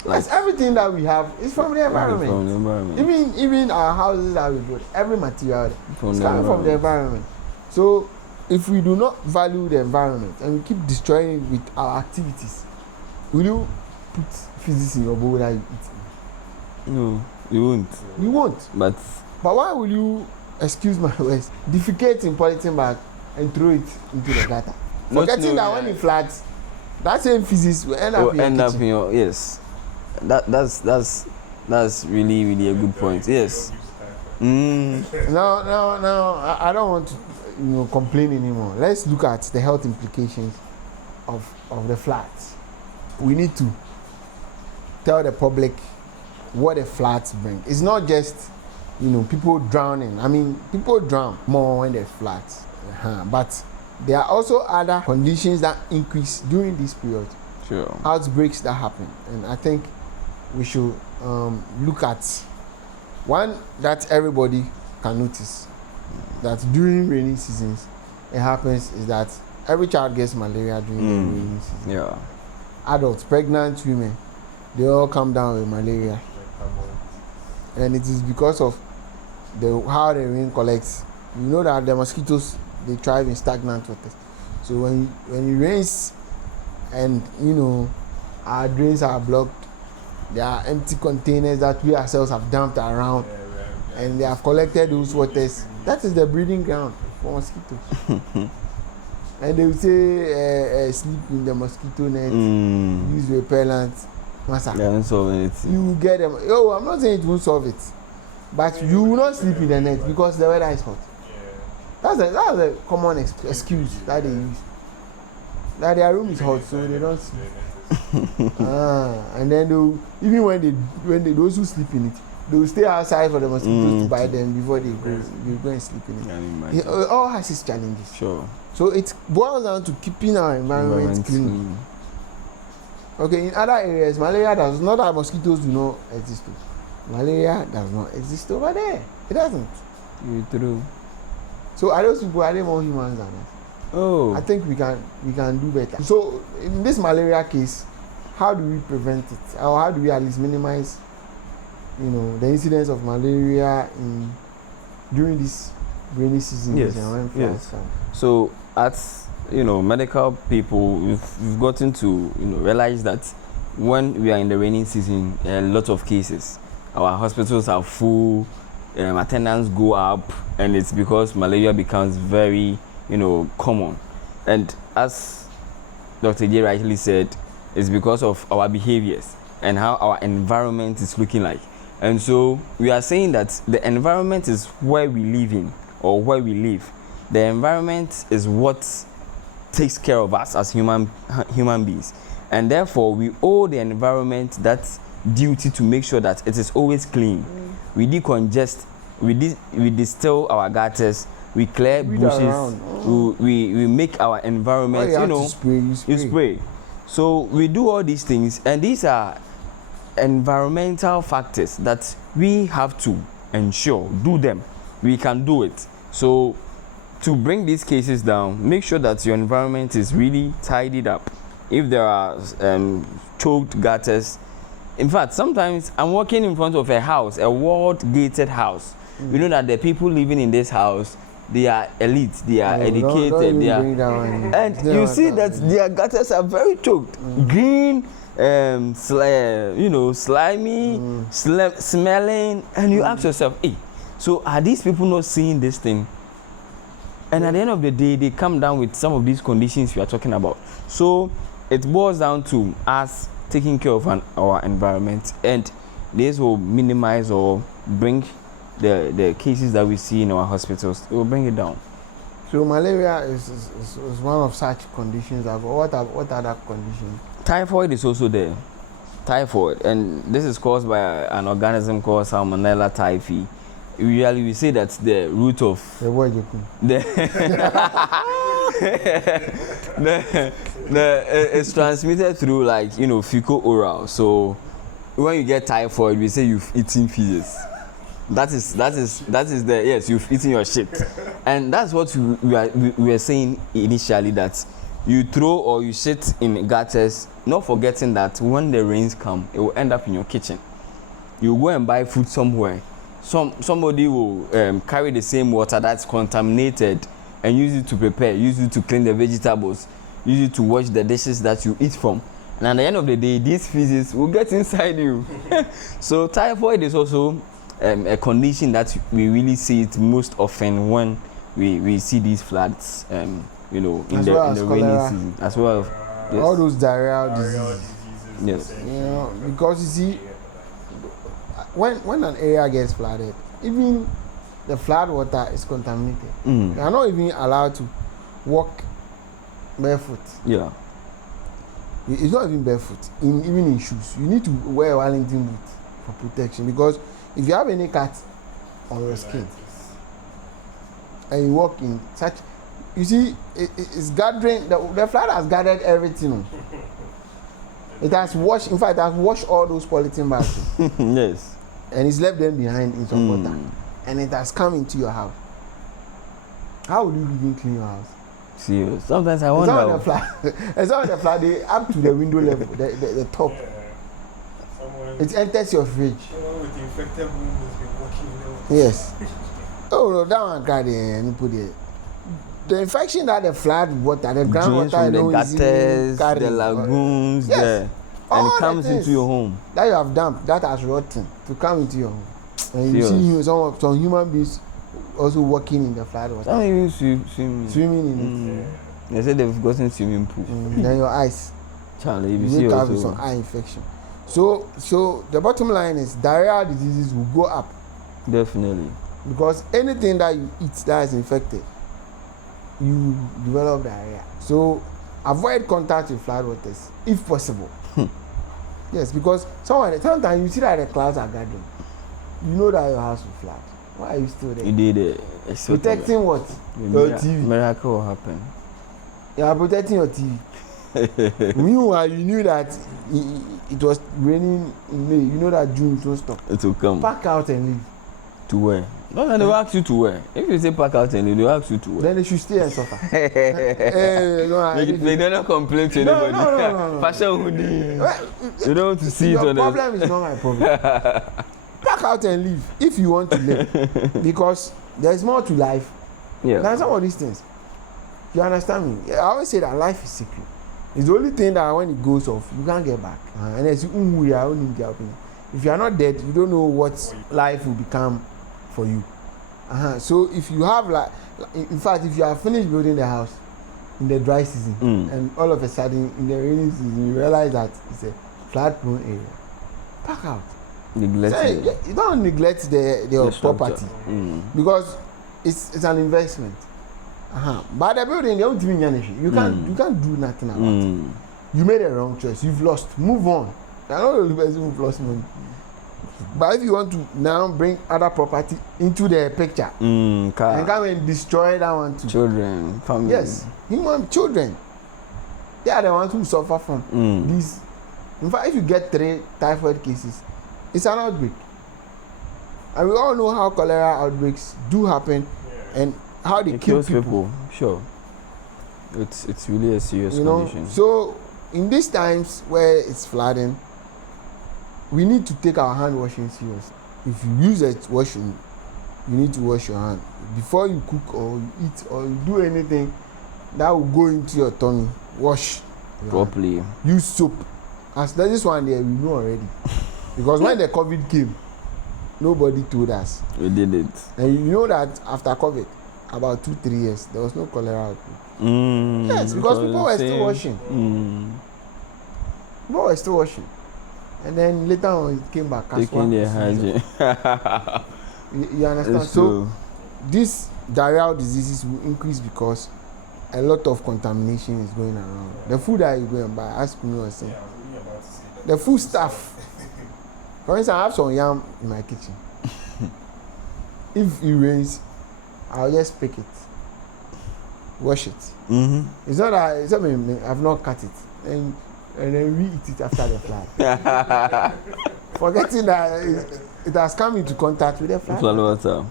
Yes, everything that we have is from the environment. From the environment. Even our houses that we build, every material is coming from the environment. So if we do not value the environment and we keep destroying it with our activities, will you put physics in your bowl that you eat? No, you won't. You won't. But why will you, excuse my words, defecate in polythene bag and throw it into the gutter? Forgetting that when it floods, that same physics will end up in your kitchen. Yes. That's really, really a good point. Yes. No, I don't want to complain anymore. Let's look at the health implications of the floods. We need to tell the public what the floods bring. It's not just people drowning. I mean, people drown more when there's floods, but there are also other conditions that increase during this period. Sure. Outbreaks that happen, and I think we should look at one that everybody can notice, that during rainy seasons it happens, is that every child gets malaria during the rainy season. Yeah. Adults, pregnant women, they all come down with malaria, and it is because of how the rain collects. You know that the mosquitoes, they thrive in stagnant water. So when it rains and our drains are blocked, there are empty containers that we ourselves have dumped around, and they have collected those waters. That is the breeding ground for mosquitoes. And they will say sleep in the mosquito net, use repellent. You will get them. Oh, I'm not saying it won't solve it, but you will not sleep in the net because the weather is hot. That's a common excuse that they use. That their room is hot, so they don't sleep. And then even when they those who sleep in it, they will stay outside for the mosquitoes to bite them before they go and sleep in it. It all has its challenges. Sure. So it boils down to keeping our environment clean. Okay, in other areas, malaria does not that mosquitoes do not exist. Malaria does not exist over there. It doesn't. True. So are those people, are they more humans than us? Oh. I think we can do better. So in this malaria case, how do we prevent it? Or how do we at least minimize, the incidence of malaria during this rainy season? Yes. So as medical people, we've gotten to realize that when we are in the rainy season, a lot of cases, our hospitals are full, attendance go up, and it's because malaria becomes very common. And as Dr. J rightly said, it's because of our behaviors and how our environment is looking like. And so we are saying that the environment is where we live in, or where we live. The environment is what takes care of us as human beings, and therefore we owe the environment that duty to make sure that it is always clean. We decongest, we distill our gutters, we clear bushes, we make our environment, you spray. So we do all these things, and these are environmental factors that we have to ensure. Do them, we can do it. So to bring these cases down, make sure that your environment is really tidied up. If there are choked gutters, in fact, sometimes I'm walking in front of a house, a walled-gated house. You know that the people living in this house, they are elite, they are educated, and you see that their gutters are very choked, green, slimy, smelling, and you ask yourself, hey, so are these people not seeing this thing? And at the end of the day, they come down with some of these conditions we are talking about. So it boils down to us taking care of our environment, and this will minimize or bring the cases that we see in our hospitals. It will bring it down. So malaria is one of such conditions. What other conditions? Typhoid is also there. Typhoid, and this is caused by an organism called Salmonella typhi. Usually we say that's the root of it's transmitted through fecal oral. So when you get typhoid, we say you've eaten feces. That is the yes, you've eaten your shit. And that's what we were saying initially, that you throw or you shit in gutters, not forgetting that when the rains come, it will end up in your kitchen. You go and buy food somewhere. Somebody will carry the same water that's contaminated and use it to prepare, use it to clean the vegetables, use it to wash the dishes that you eat from. And at the end of the day, these feces will get inside you. So typhoid is also a condition that we really see it most often when we see these floods, in the rainy season, as well. Yes. All those diarrheal diseases. Yes. Because you see, when an area gets flooded, even the flood water is contaminated. You are not even allowed to walk barefoot. Yeah. It's not even barefoot, even in shoes. You need to wear a Wellington boot for protection, because if you have any cut on your skin and you walk in such, you see, it's gathering, the flood has gathered everything. It has washed, in fact, it has washed all those polythene bags. Yes. And it's left them behind in some water. And it has come into your house. How will you even clean your house? Serious. Sometimes I wonder. It's not the flood, they up to the window level, the top. It enters your fridge. Someone with infected wound has been walking Yes. Oh, no, that one got and put it. The infection that the flood water, the groundwater, the gutters, the lagoons, yes. And it comes into your home. That you have dumped, that has rotten to come into your home. And you see some human beings also walking in the flood water. Some even swimming in it. They said they've gotten swimming pool. Then your eyes. Charlie, You see wake up also. with some eye infection. So the bottom line is diarrhea diseases will go up Definitely. because anything that you eat that is infected, you develop diarrhea. So avoid contact with flood waters if possible. Yes, because sometimes you see that the clouds are gathering. You know that your house will flood. Why are you still there? You did it. Protecting what? Your TV. Miracle will happen. You are protecting your TV. Meanwhile, you knew that it was raining in May. You know that June it will stop. It will come. Pack out and leave. To where? No, they will ask you to where. If you say pack out and leave, they will ask you to where. Then they should stay and suffer. They don't complain to anybody. No. Fashion hoodie. You don't want to see it Your on problem is not my problem. Pack out and leave if you want to live. Because there's more to life than some of these things. You understand me? I always say that life is secret. It's the only thing that when it goes off, you can't get back. And as if you are not dead, you don't know what life will become for you. So if you have in fact, if you have finished building the house in the dry season, and all of a sudden in the rainy season you realize that it's a flood-prone area, pack out. You don't neglect the property because it's an investment. But the building, you can't do nothing about it. You made a wrong choice. You've lost. Move on. I know the person who've lost money. But if you want to now bring other property into the picture and come and destroy that one too. Children, family. Yes, human children. They are the ones who suffer from these. In fact, if you get 3 typhoid cases, it's an outbreak. And we all know how cholera outbreaks do happen and how they kill people. Sure. It's really a serious condition. So in these times where it's flooding, we need to take our hand washing serious. If you use a washing, you need to wash your hand before you cook or you eat or you do anything that will go into your tummy. Wash properly. Hand. Use soap. As there's this one there, we know already. Because when the COVID came, nobody told us. We did it. And you know that after COVID, about 2-3 years, there was no cholera outbreak. Yes, because people were still washing. People were still washing. And then later on, it came back. Taking their hygiene. You understand? So, these diarrheal diseases will increase because a lot of contamination is going around. The food that you go and buy, as Kumi was saying, the food stuff. For instance, I have some yam in my kitchen. If it rains, I'll just pick it, wash it. It's not that I've not cut it, and then we eat it after the flood. Forgetting that it has come into contact with the flood water.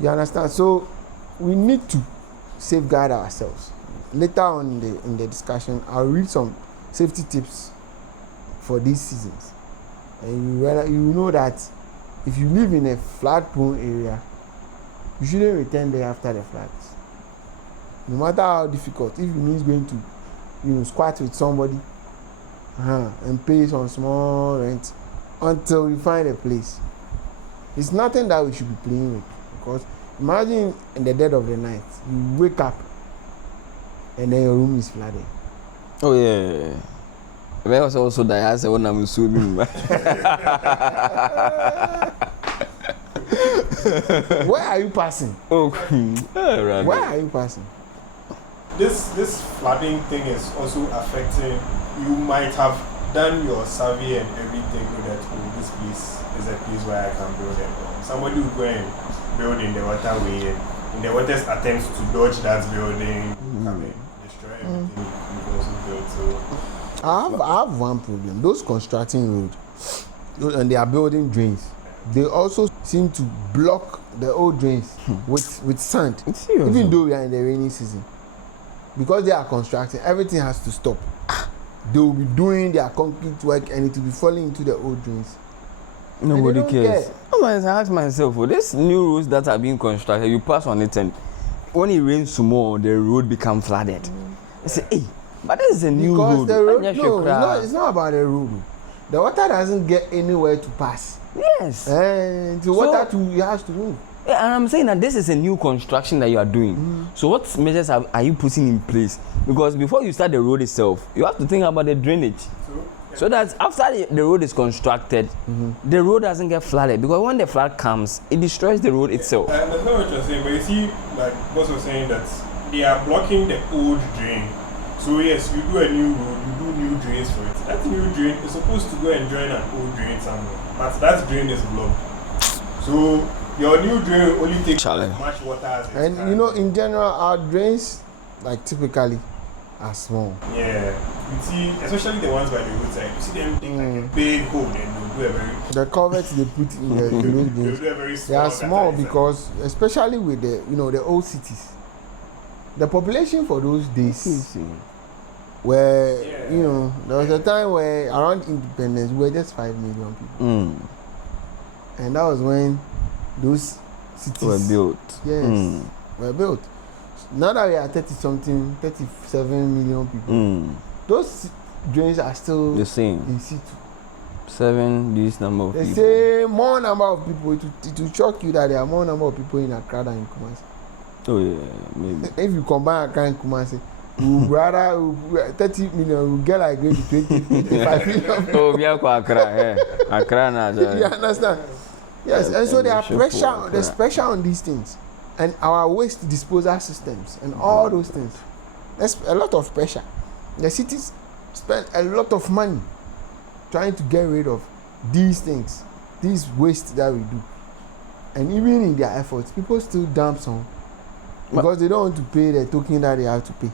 You understand? So we need to safeguard ourselves. Later on in the discussion, I'll read some safety tips for these seasons. And you know that if you live in a flood-prone area, you shouldn't return there after the floods. No matter how difficult, if it means going to, squat with somebody, and pay some small rent until you find a place. It's nothing that we should be playing with, because imagine in the dead of the night, you wake up and then your room is flooded. Oh yeah. I was also that I said when I'm swimming. Where are you passing? Right. Where are you passing? This flooding thing is also affecting. You might have done your survey and everything with that. Oh, this place is a place where I can build it. Somebody will go and build in the waterway, and the waters attempts to dodge that building, come and destroy everything you also built. So I have one problem. Those constructing road and they are building drains, they also seem to block the old drains with sand, even though we are in the rainy season. Because they are constructing, everything has to stop. They will be doing their concrete work and it will be falling into the old drains. Nobody cares. I ask myself, these new roads that are being constructed, you pass on it and when it rains more, the road becomes flooded. I say, hey, but this is a new road. It's not about the road. The water doesn't get anywhere to pass. Yes. And the water it has to move. Yeah, and I'm saying that this is a new construction that you are doing. So what measures are you putting in place? Because before you start the road itself, you have to think about the drainage. So that after the road is constructed, the road doesn't get flooded. Because when the flood comes, it destroys the road itself. I understand what you're saying, but you see, like boss was saying, that they are blocking the old drain. So yes, you do a new road, you do new drains for it. That new drain is supposed to go and join an old drain somewhere, but that drain is blocked. So your new drain only takes as much water as it And can. you know, in general, our drains, like typically, are small. Yeah, you see, especially the ones by the roadside, you see them dig like a big hole and they'll do a very The culverts they put in the those they'll drains, do a very they small are small gutter because, especially with the the old cities, the population for those days where there was a time where around independence we were just 5 million people, and that was when those cities Were built. Yes, were built. Now that we are 37 million people, those drains are still The same. in situ. 7 this number of They people. say more number of people. It will shock you that there are more number of people in Accra than in Kumasi. Oh yeah, maybe. If you combine Accra and Kumasi, we rather 30 million, we get like maybe 20, 25 million. Oh, we are Accra. Accra na. You understand? Yes, and so there are there's pressure on these things, and our waste disposal systems, and all those things. There's a lot of pressure. The cities spend a lot of money trying to get rid of these things, these waste that we do, and even in their efforts, people still dump some because they don't want to pay the token that they have to pay.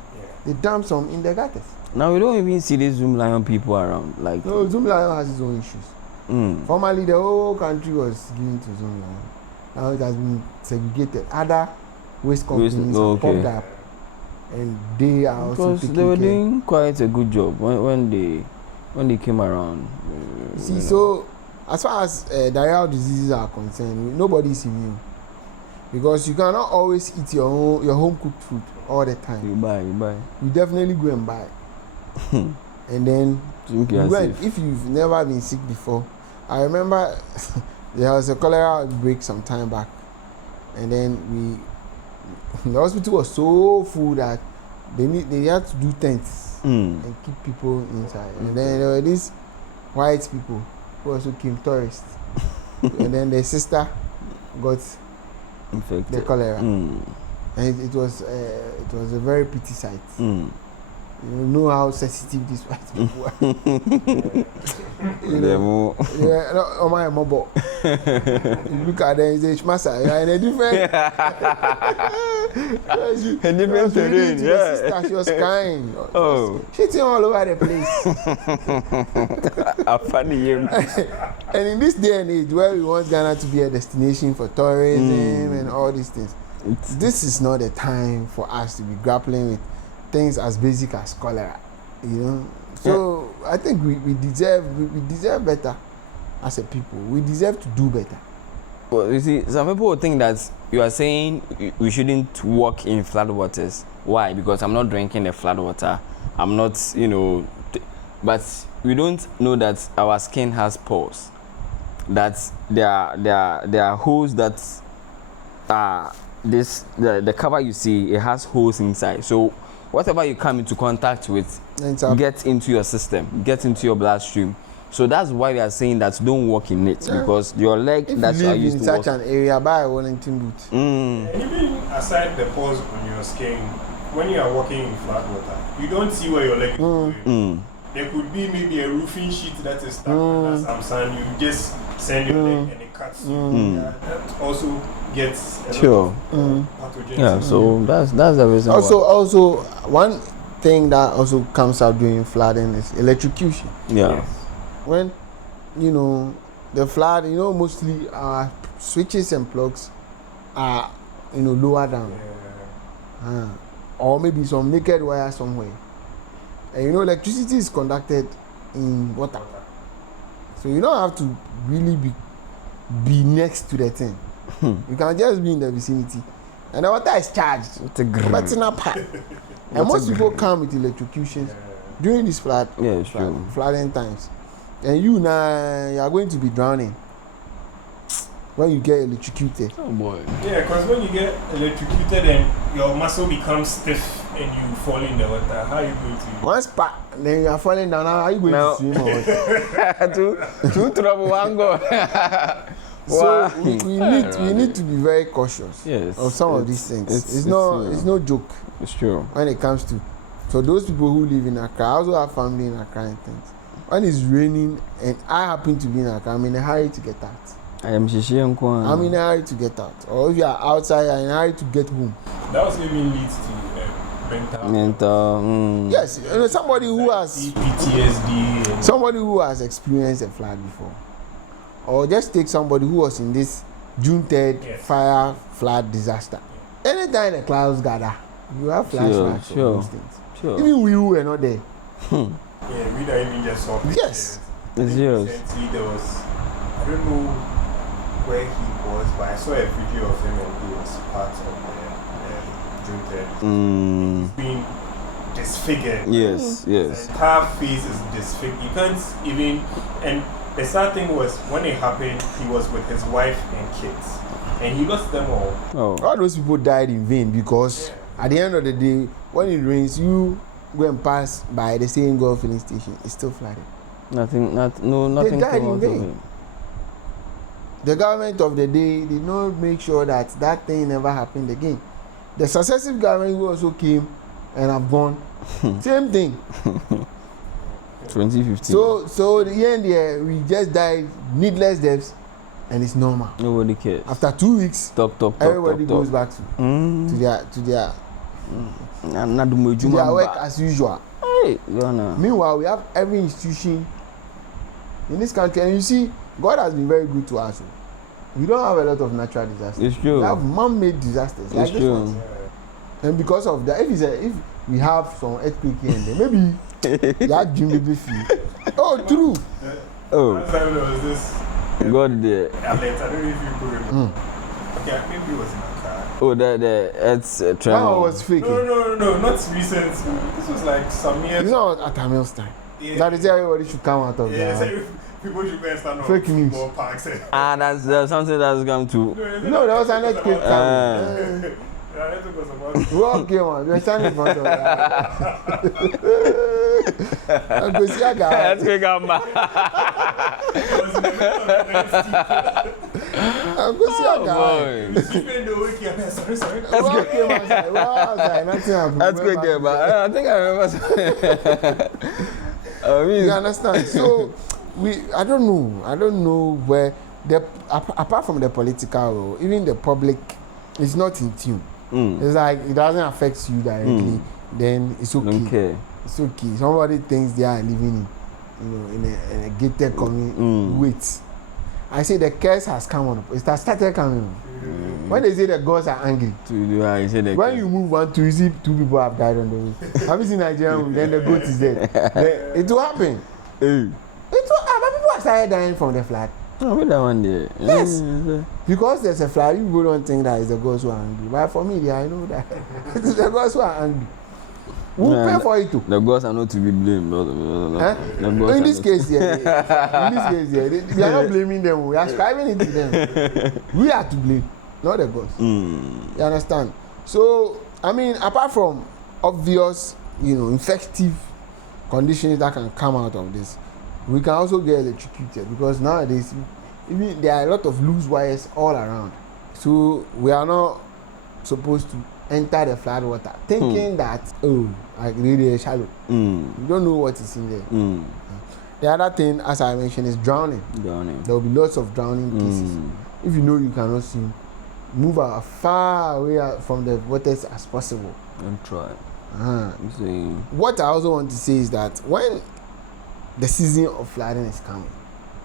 They dump some in the gutters. Now we don't even see these Zoom Lion people around. Like No, Zoom Lion has its own issues. Formerly, the whole country was given to Zoom Lion. Now it has been segregated. Other waste companies have popped up, and they are also because taking they were care. doing quite a good job when they came around. See, so as far as diarrheal diseases are concerned, nobody is immune, because you cannot always eat your home cooked food all the time. You buy. You definitely go and buy, and then if you've never been sick before. I remember there was a cholera outbreak some time back, and then the hospital was so full that they had to do tents and keep people inside. And then there were these white people who also came, tourists, and then their sister got infected. the cholera, and it was a very pity sight. You know how sensitive these white people are. On my mobile. You look at them, you say, "Masa, you are in a different, terrain." Yeah. Sister, she was crying. Oh, Shitting all over the place. a funny And in this day and age, where we want Ghana to be a destination for tourism and all these things, this is not the time for us to be grappling with things as basic as cholera, So I think we deserve better as a people. We deserve to do better. Well, you see, some people would think that you are saying we shouldn't walk in flood waters. Why? Because I'm not drinking the flood water. I'm not, but we don't know that our skin has pores. That there are holes that are the cover you see, it has holes inside. So whatever you come into contact with gets into your system, gets into your bloodstream. So that's why we are saying that don't walk in it, because your leg that you are used to walk. If you live in such an area, buy a Wellington boot. And even aside the pores on your skin, when you are walking in flat water, you don't see where your leg is going. There could be maybe a roofing sheet that is stuck under some sand. You just send your leg and it cuts you. That also gets a lot of pathogens. Yeah, so that's the reason. Also, one thing that also comes out during flooding is electrocution. Yeah. Yes. When the flood, mostly our switches and plugs are lower down, or maybe some naked wire somewhere. And electricity is conducted in water, so you don't have to really be next to the thing. You can just be in the vicinity, and the water is charged. But in a pipe. And most people come with electrocutions during this flooding times. And you are going to be drowning. when you get electrocuted. Oh boy. Yeah, because when you get electrocuted and your muscle becomes stiff and you fall in the water, how are you going to? Once pat, then you are falling down. How are you going No. to swim or what? two trouble, one go. So we need to be very cautious of some of these things. It's no joke. It's true. When it comes to those people who live in Accra, I also have family in Accra and things. When it's raining and I happen to be in Accra, I'm in a hurry to get out. I'm in a hurry to get out. Or if you are outside, I'm in a hurry to get home. That also even leads to mental. Yes, somebody who has PTSD. Somebody who has experienced a flood before. Or just take somebody who was in this June 3rd fire flood disaster. Anytime the clouds gather, you have flashbacks of those things. Sure. Even we who were not there. Yeah, we don't even just saw pictures. Yes. It's yours. Recently there was, I don't know where he was, but I saw a video of him and he was part of the June 3rd. He's been disfigured. Yes. His entire face is disfigured. You can't even, and the sad thing was, when it happened, he was with his wife and kids. And he lost them all. All those people died in vain because at the end of the day, when it rains, you go and pass by the same Gulf filling station, it's still flooded. Nothing. They died in vain. The government of the day did not make sure that thing never happened again. The successive government who also came and have gone, same thing. 2015. So the end there, we just died needless deaths, and it's normal. Nobody cares. After 2 weeks, everybody goes back to their work as usual. Hey, meanwhile, we have every institution in this country, and you see, God has been very good to us. We don't have a lot of natural disasters. It's true. We have man-made disasters. It's true. And because of that, if we have some earthquake here and there, maybe you have dream baby feel. Oh, true. Last time there was this God there. alert, I don't know if you could remember. Okay, maybe it was in a car. Oh, the it's That tremor. was fake. No, not recent. This was like some years. It's not at Hamil's time. That is everybody should come out of that. So people should go and stand Fake on news. more parks. That's something that's come to. No, there was an earthquake coming. We all came on. We were standing in front of that. Uncle Siaga. Let's go back. Uncle Siaga. Sorry. We all came outside. We all outside. Nothing happened. Let's go get back. I think I remember. You understand? So I don't know where apart from the political role, even the public is not in tune. It's like it doesn't affect you directly. Then it's okay. Don't care. It's okay. Somebody thinks they are living in a gated community. Wait, I say the curse has come on. It has started coming on. When they say the gods are angry, when you move on to see 2 people have died on the way. Have you seen Nigerian? Then the goat is dead. It will happen. It will happen. But people are started dying from the flood. Oh, with that one there. Yes. Because there's a flood, people don't think that it's the gods who are angry. But for me, I know that it's the gods who are angry. We'll pay for it too. The gods are not to be blamed. In this case, we are not blaming them. We are ascribing it to them. We are to blame, not the gods. You understand? So, I mean, apart from obvious, infective conditions that can come out of this, we can also get electrocuted because nowadays, even there are a lot of loose wires all around. So we are not supposed to enter the flood water thinking that like really shallow. You don't know what is in there. The other thing, as I mentioned, is drowning. There will be lots of drowning cases. If you know you cannot swim, move as far away from the waters as possible. Don't try. What I also want to say is that when the season of flooding is coming,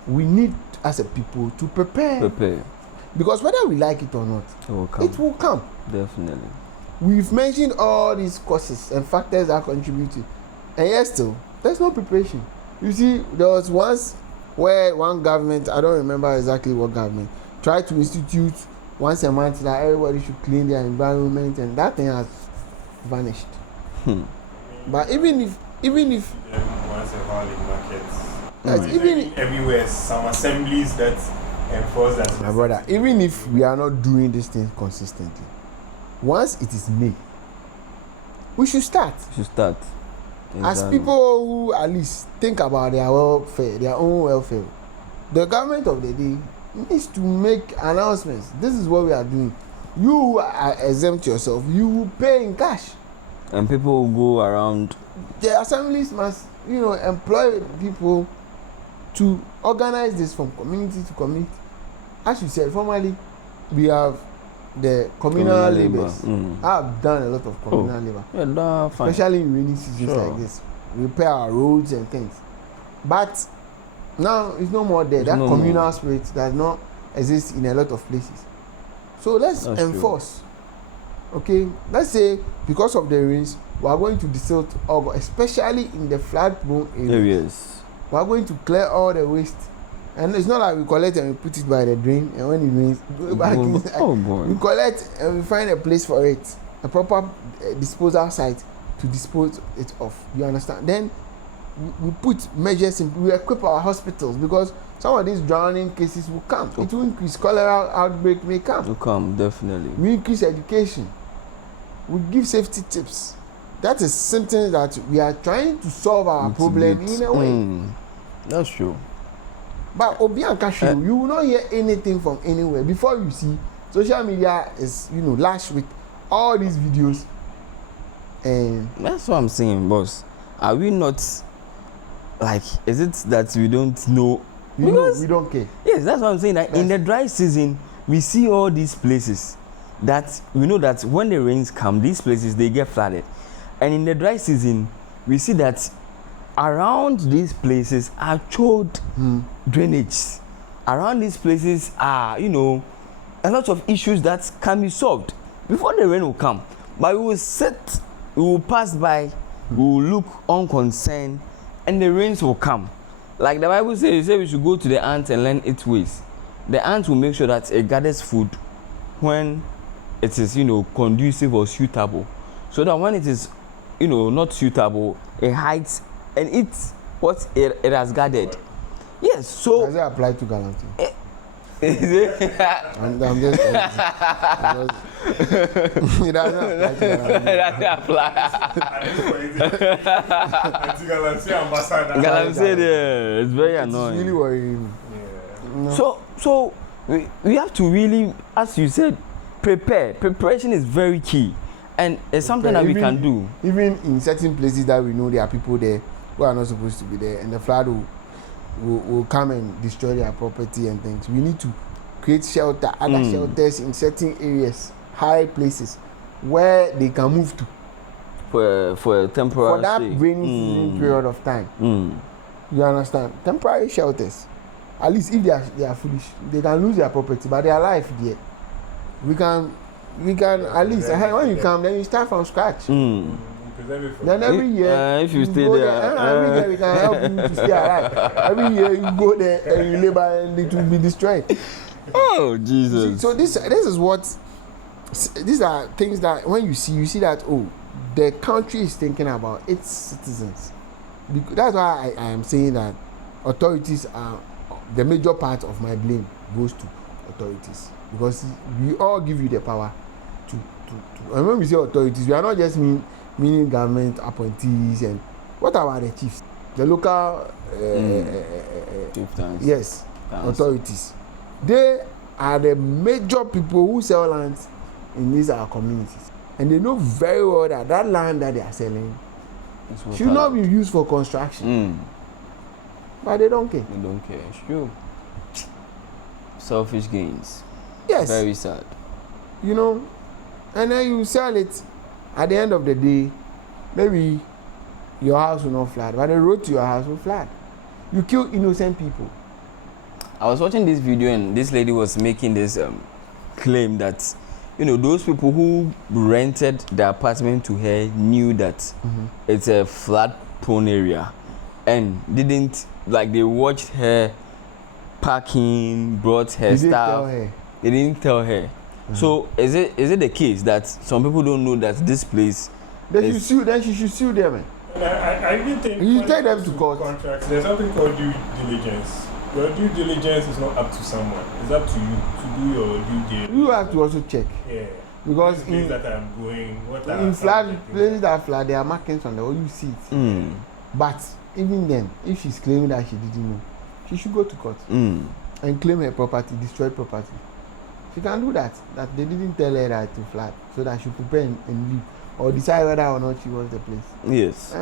we need as a people to prepare. Because whether we like it or not, it will come. Definitely. We've mentioned all these causes and factors that contributed, and yet still there's no preparation. You see, there was once where one government, I don't remember exactly what government, tried to institute once a month that everybody should clean their environment, and that thing has vanished. But even if once a while in markets, even everywhere, some assemblies that enforce that? My brother, even if we are not doing this thing consistently, once it is made, we should start. As people who at least think about their welfare, their own welfare, the government of the day needs to make announcements. This is what we are doing. You are exempt yourself. You will pay in cash. And people will go around. The assemblies must, employ people to organize this from community to community. As you said, formally, we have the communal labours. I have done a lot of communal labour. Yeah, fine. Especially in rainy seasons like this. Repair our roads and things. But now it's no more there. That communal spirit does not exist in a lot of places. So let's enforce. Okay, let's say because of the rains, we are going to desilt August, especially in the flood-prone areas. We are going to clear all the waste. And it's not like we collect and we put it by the drain, and when it rains, go back inside. We collect and we find a place for it, a proper disposal site to dispose it off. You understand? Then we put measures in, we equip our hospitals, because some of these drowning cases will come. It will increase. Cholera outbreak may come. Will come, definitely. We increase education. We give safety tips. That is something that we are trying to solve our problem in a way. That's true. But Obiankashu, you will not hear anything from anywhere. Before you see, social media is, lash with all these videos. And that's what I'm saying, boss. Are we not, is it that we don't know? we don't care. Yes, that's what I'm saying. In the dry season, we see all these places that we know that when the rains come, these places, they get flooded. And in the dry season, we see that around these places are choked drainage. Around these places are, a lot of issues that can be solved before the rain will come. But we will pass by, we will look unconcerned, and the rains will come. Like the Bible says, we should go to the ant and learn its ways. The ant will make sure that it gathers food when it is, conducive or suitable. So that when it is, not suitable, it hides and eats what it has gathered. Yes, so does it apply to Galanty? Is it? I'm just it doesn't apply to Galanty. It doesn't apply. Galamsey, it's very annoying. It's really worrying. Yeah. So we have to really, as you said, prepare. Preparation is very key, and it's something that we can do. Even in certain places that we know there are people there who are not supposed to be there, and the flood will come and destroy their property and things. We need to create shelter, other shelters in certain areas, high places where they can move to for a temporary for that rainy season period of time. You understand? Temporary shelters. At least if they are foolish, they can lose their property, but their life there. We can at least when you come, then you start from scratch. Then every year, if you stay there, every year we can help you to stay alive. Every year you go there and you labor and it will be destroyed. Oh Jesus! So this is what, these are things that when you see that the country is thinking about its citizens. That's why I am saying that authorities are the major part of my blame goes to authorities, because we all give you the power to and when we say authorities, we are not just meaning government appointees. And what about the chiefs, the local yes, authorities? They are the major people who sell lands in these our communities, and they know very well that land that they are selling should not be used for construction. But they don't care. They don't care. It's true. Selfish gains. Yes. Very sad. And then you sell it. At the end of the day, maybe your house will not flood, but the road to your house will flood. You kill innocent people. I was watching this video and this lady was making this claim that, those people who rented the apartment to her knew that it's a flood-prone area, and didn't, they watched her packing, brought her stuff. They didn't tell her. So is it the case that some people don't know that this place? Then she should sue them. I even think you take them to court. Contracts, there's something called due diligence. Your due diligence is not up to someone. It's up to you to do your due diligence. You have to also check. Yeah. Because These days that I'm going, what are in some flood of the things places that flood, there are markings on the wall. You see it. But even then, if she's claiming that she didn't know, she should go to court and claim her property, destroy property. She can do that. That they didn't tell her that to flood, so that she prepare and leave, or decide whether or not she wants the place. Yes.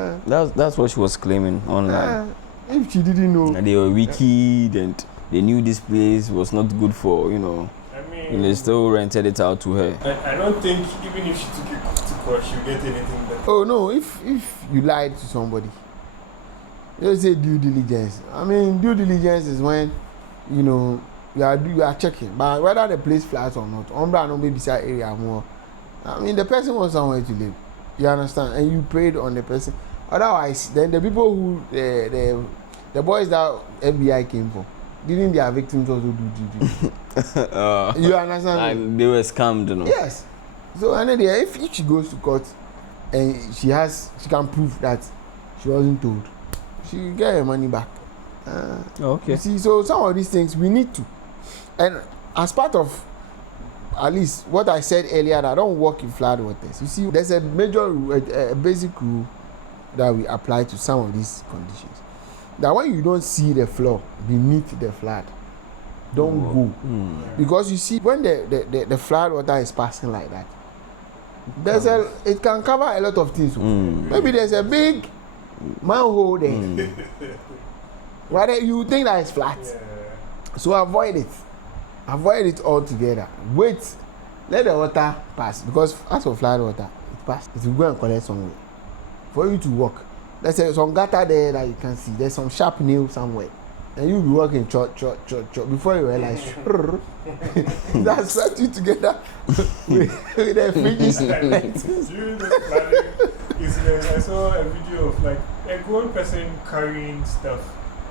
That's what she was claiming online. If she didn't know, And they were wicked and they knew this place was not good for, I mean, and they still rented it out to her. I don't think even if she took it to court, she'll get anything better. oh no, if you lied to somebody, they say due diligence. I mean, due diligence is when you are checking, but whether the place flats or not, Umbra no maybe beside area more. I mean, the person wants somewhere to live. You understand? And you preyed on the person. Otherwise, then the people who the boys that FBI came for, didn't their victims also do due diligence? You understand? And they were scammed, Yes. So anyway, if she goes to court and she can prove that she wasn't told, she will get her money back. Okay. You see, so some of these things we need to, and as part of at least what I said earlier, that I don't work in flood waters. You see, there's a major rule, a basic rule that we apply to some of these conditions. That when you don't see the floor beneath the flood, don't go. Because you see, when the flood water is passing like that, it can cover a lot of things. Maybe there's a big manhole there. Whether you think that it's flat. So avoid it. Avoid it altogether. Wait. Let the water pass. Because as for flood water, it passes. It will go and collect somewhere. For you to walk. There's some gutter there that you can see. There's some sharp nail somewhere. And you'll be walking chop. Before you realize, that's swept you together with the fringes. During this flooding, I saw a video of like a grown person carrying stuff,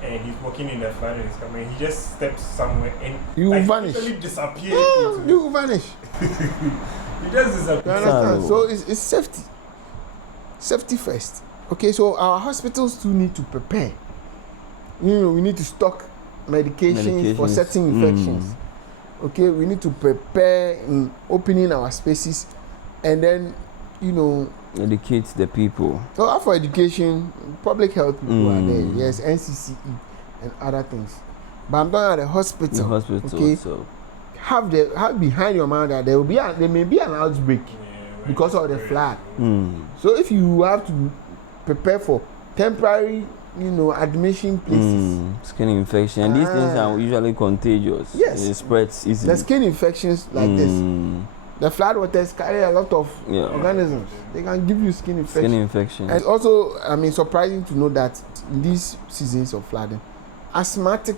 and he's walking in the flood and he's coming. He just steps somewhere and you like, vanish. He disappeared. You vanish. He just disappeared. You understand? So it's safety. Safety first. Okay, so our hospitals too need to prepare. We need to stock medications for certain infections. Okay, we need to prepare in opening our spaces, and then educate the people. So for education, public health people are there. Yes, NCCE and other things. But I'm talking about the hospital. Okay, so have behind your mind that there may be an outbreak because of the flood. So if you have to prepare for temporary admission places, skin infection, and these things are usually contagious. Yes, it spreads easily. The skin infections like this, the flood waters carry a lot of organisms. They can give you skin infection. And also, I mean, surprising to know that in these seasons of flooding, asthmatic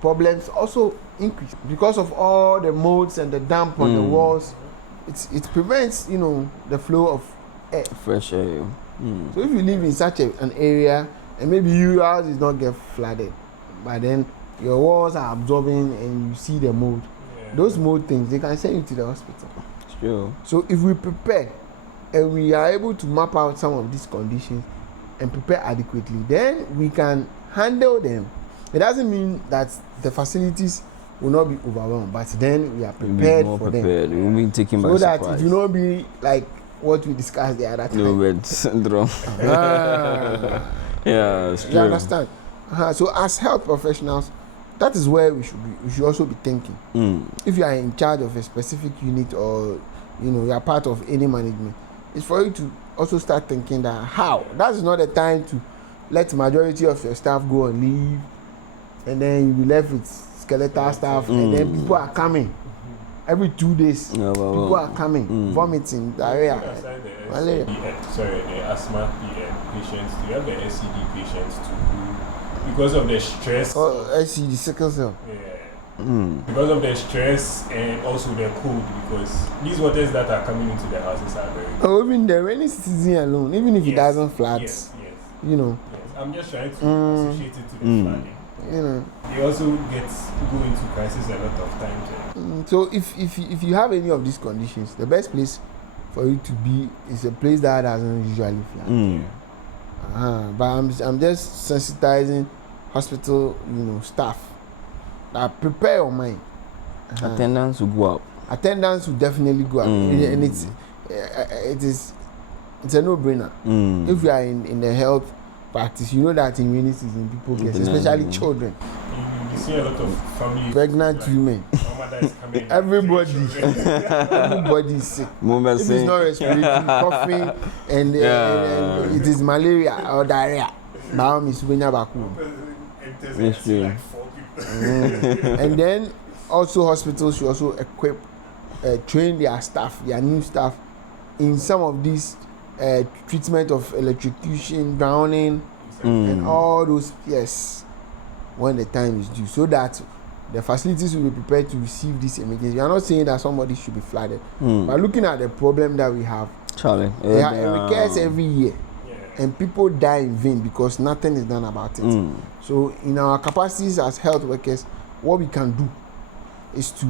problems also increase because of all the molds and the damp on the walls. It prevents the flow of air, fresh air. So if you live in such an area, and maybe your house is not get flooded, but then your walls are absorbing and you see the mold, those mold things, they can send you to the hospital. Sure. So if we prepare and we are able to map out some of these conditions and prepare adequately, then we can handle them. It doesn't mean that the facilities will not be overwhelmed, but then we are prepared for them. We will be taken by so surprise. that it will not be like what we discussed the other time. No red syndrome. Yeah, it's true. You understand? So as health professionals, that is where we should be. We should also be thinking. If you are in charge of a specific unit, or you are part of any management, it's for you to also start thinking that how. That is not the time to let majority of your staff go and leave, and then you be left with skeletal staff, and then people are coming. Every 2 days, people are coming, vomiting, diarrhea, malaria. The asthma patients. Do you have the SCD patients too? Because of the stress. SCD, sickle cell. Because of the stress and also the cold, because these waters that are coming into the houses are very. Even the rainy season alone, even if it doesn't flood, I'm just trying to associate it to the flooding. They also go into crisis a lot of times. So if you have any of these conditions, the best place for you to be is a place that doesn't usually flood. But I'm just sensitizing hospital, staff that prepare your mind. Attendance will go up. Attendance will definitely go up, and it's a no-brainer. If you are in the health practice, you know that in rainy season people get, especially children. You see a lot of families, pregnant women. Everybody is sick. If it's not respiratory, coughing, and it is malaria or diarrhea. Now, Miss Winya Baku. And then also hospitals should also equip, train their staff, their new staff, in some of these treatment of electrocution, drowning, and all those. Yes, when the time is due, so that the facilities will be prepared to receive this emergency. We are not saying that somebody should be flooded, but looking at the problem that we have, Charlie, it recurs every year, and people die in vain because nothing is done about it. So, in our capacities as health workers, what we can do is to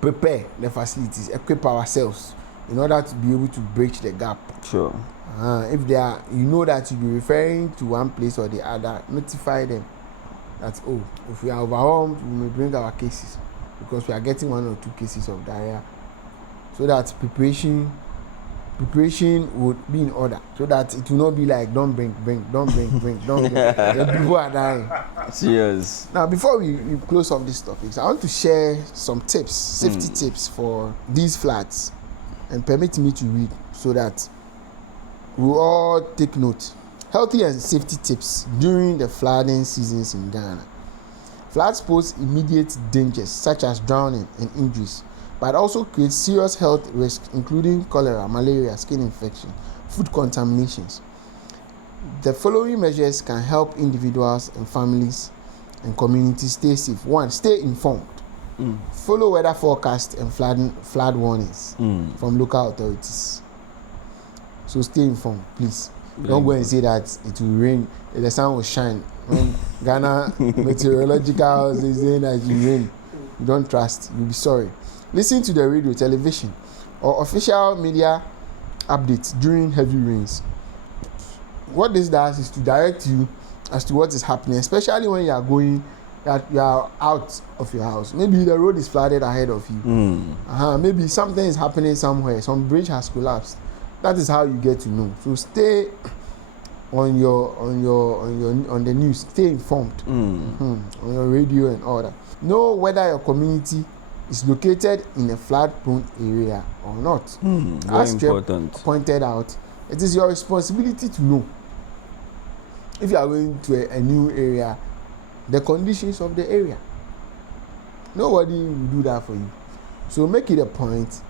prepare the facilities, equip ourselves in order to be able to bridge the gap. Sure. If they are, that you'll be referring to one place or the other, notify them that, if we are overwhelmed, we may bring our cases because we are getting 1 or 2 cases of diarrhea, so that preparation would be in order, so that it will not be like don't bring. The people are dying. Cheers. Now, before we close off these topics, I want to share some tips, safety tips for these floods, and permit me to read so that we all take note. Healthy and safety tips during the flooding seasons in Ghana. Floods pose immediate dangers such as drowning and injuries, but also create serious health risks including cholera, malaria, skin infection, food contaminations. The following measures can help individuals and families and communities stay safe. 1. Stay informed. Follow weather forecasts and flood warnings from local authorities. So stay informed, please. Don't go and say that it will rain, the sun will shine. When Ghana meteorological is saying that it will rain, you don't trust, you'll be sorry. Listen to the radio, television, or official media updates during heavy rains. What this does is to direct you as to what is happening, especially when you are out of your house. Maybe the road is flooded ahead of you. Maybe something is happening somewhere, some bridge has collapsed. That is how you get to know. So stay on the news. Stay informed on your radio and all that. Know whether your community is located in a flood-prone area or not. As important. Pointed out, it is your responsibility to know. If you are going to a new area, the conditions of the area. Nobody will do that for you. So make it a point